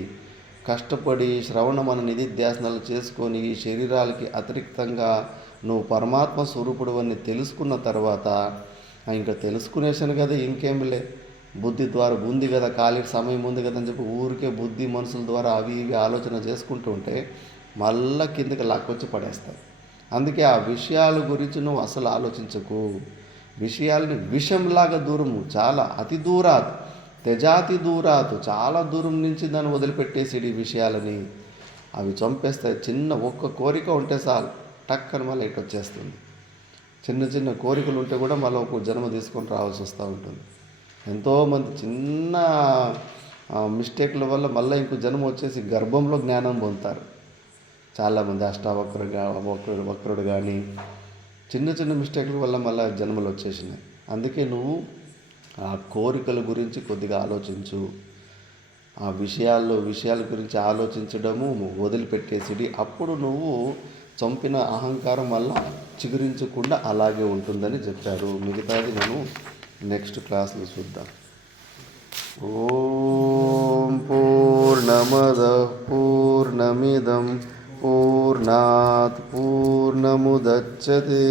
కష్టపడి శ్రవణ మన నిధిధ్యాసనాలు చేసుకొని ఈ శరీరాలకి అతిరిక్తంగా నువ్వు పరమాత్మ స్వరూపుడు అని తెలుసుకున్న తర్వాత ఇంకా తెలుసుకునేసాను కదా, ఇంకేంలే, బుద్ధి ద్వారా ఉంది కదా, ఖాళీ సమయం ఉంది కదా అని చెప్పి ఊరికే బుద్ధి మనసుల ద్వారా అవి ఇవి ఆలోచన చేసుకుంటూ ఉంటే మళ్ళా కిందకి లాక్కొచ్చి పడేస్తాయి. అందుకే ఆ విషయాల గురించి నువ్వు అసలు ఆలోచించకు. విషయాలని విషంలాగా దూరము, చాలా అతి దూరాత్ తెజాతి దూరాత్, చాలా దూరం నుంచి దాన్ని వదిలిపెట్టేసి ఈ విషయాలని అవి చంపేస్తాయి. చిన్న ఒక్క కోరిక ఉంటే చాలు, టక్కని మళ్ళీ ఇటు వచ్చేస్తుంది. చిన్న చిన్న కోరికలు ఉంటే కూడా మళ్ళీ ఒక జన్మ తీసుకొని రావాల్సి వస్తూ ఉంటుంది. ఎంతోమంది చిన్న మిస్టేక్ల వల్ల మళ్ళీ ఇంకో జన్మ వచ్చేసి గర్భంలో జ్ఞానం పొందుతారు. చాలామంది వక్రుడు కానీ చిన్న చిన్న మిస్టేక్ల వల్ల మళ్ళీ జన్మలు వచ్చేసినాయి. అందుకే నువ్వు ఆ కోరికల గురించి కొద్దిగా ఆలోచించు. ఆ విషయాల గురించి ఆలోచించడము వదిలిపెట్టేసిడి. అప్పుడు నువ్వు చంపిన అహంకారం వల్ల చిగురించకుండా అలాగే ఉంటుందని చెప్పారు. మిగతాది మనం నెక్స్ట్ క్లాస్లో చూద్దాం. ఓం పూర్ణమద పూర్ణమిదం పూర్ణాత్ పూర్ణముదచ్యతే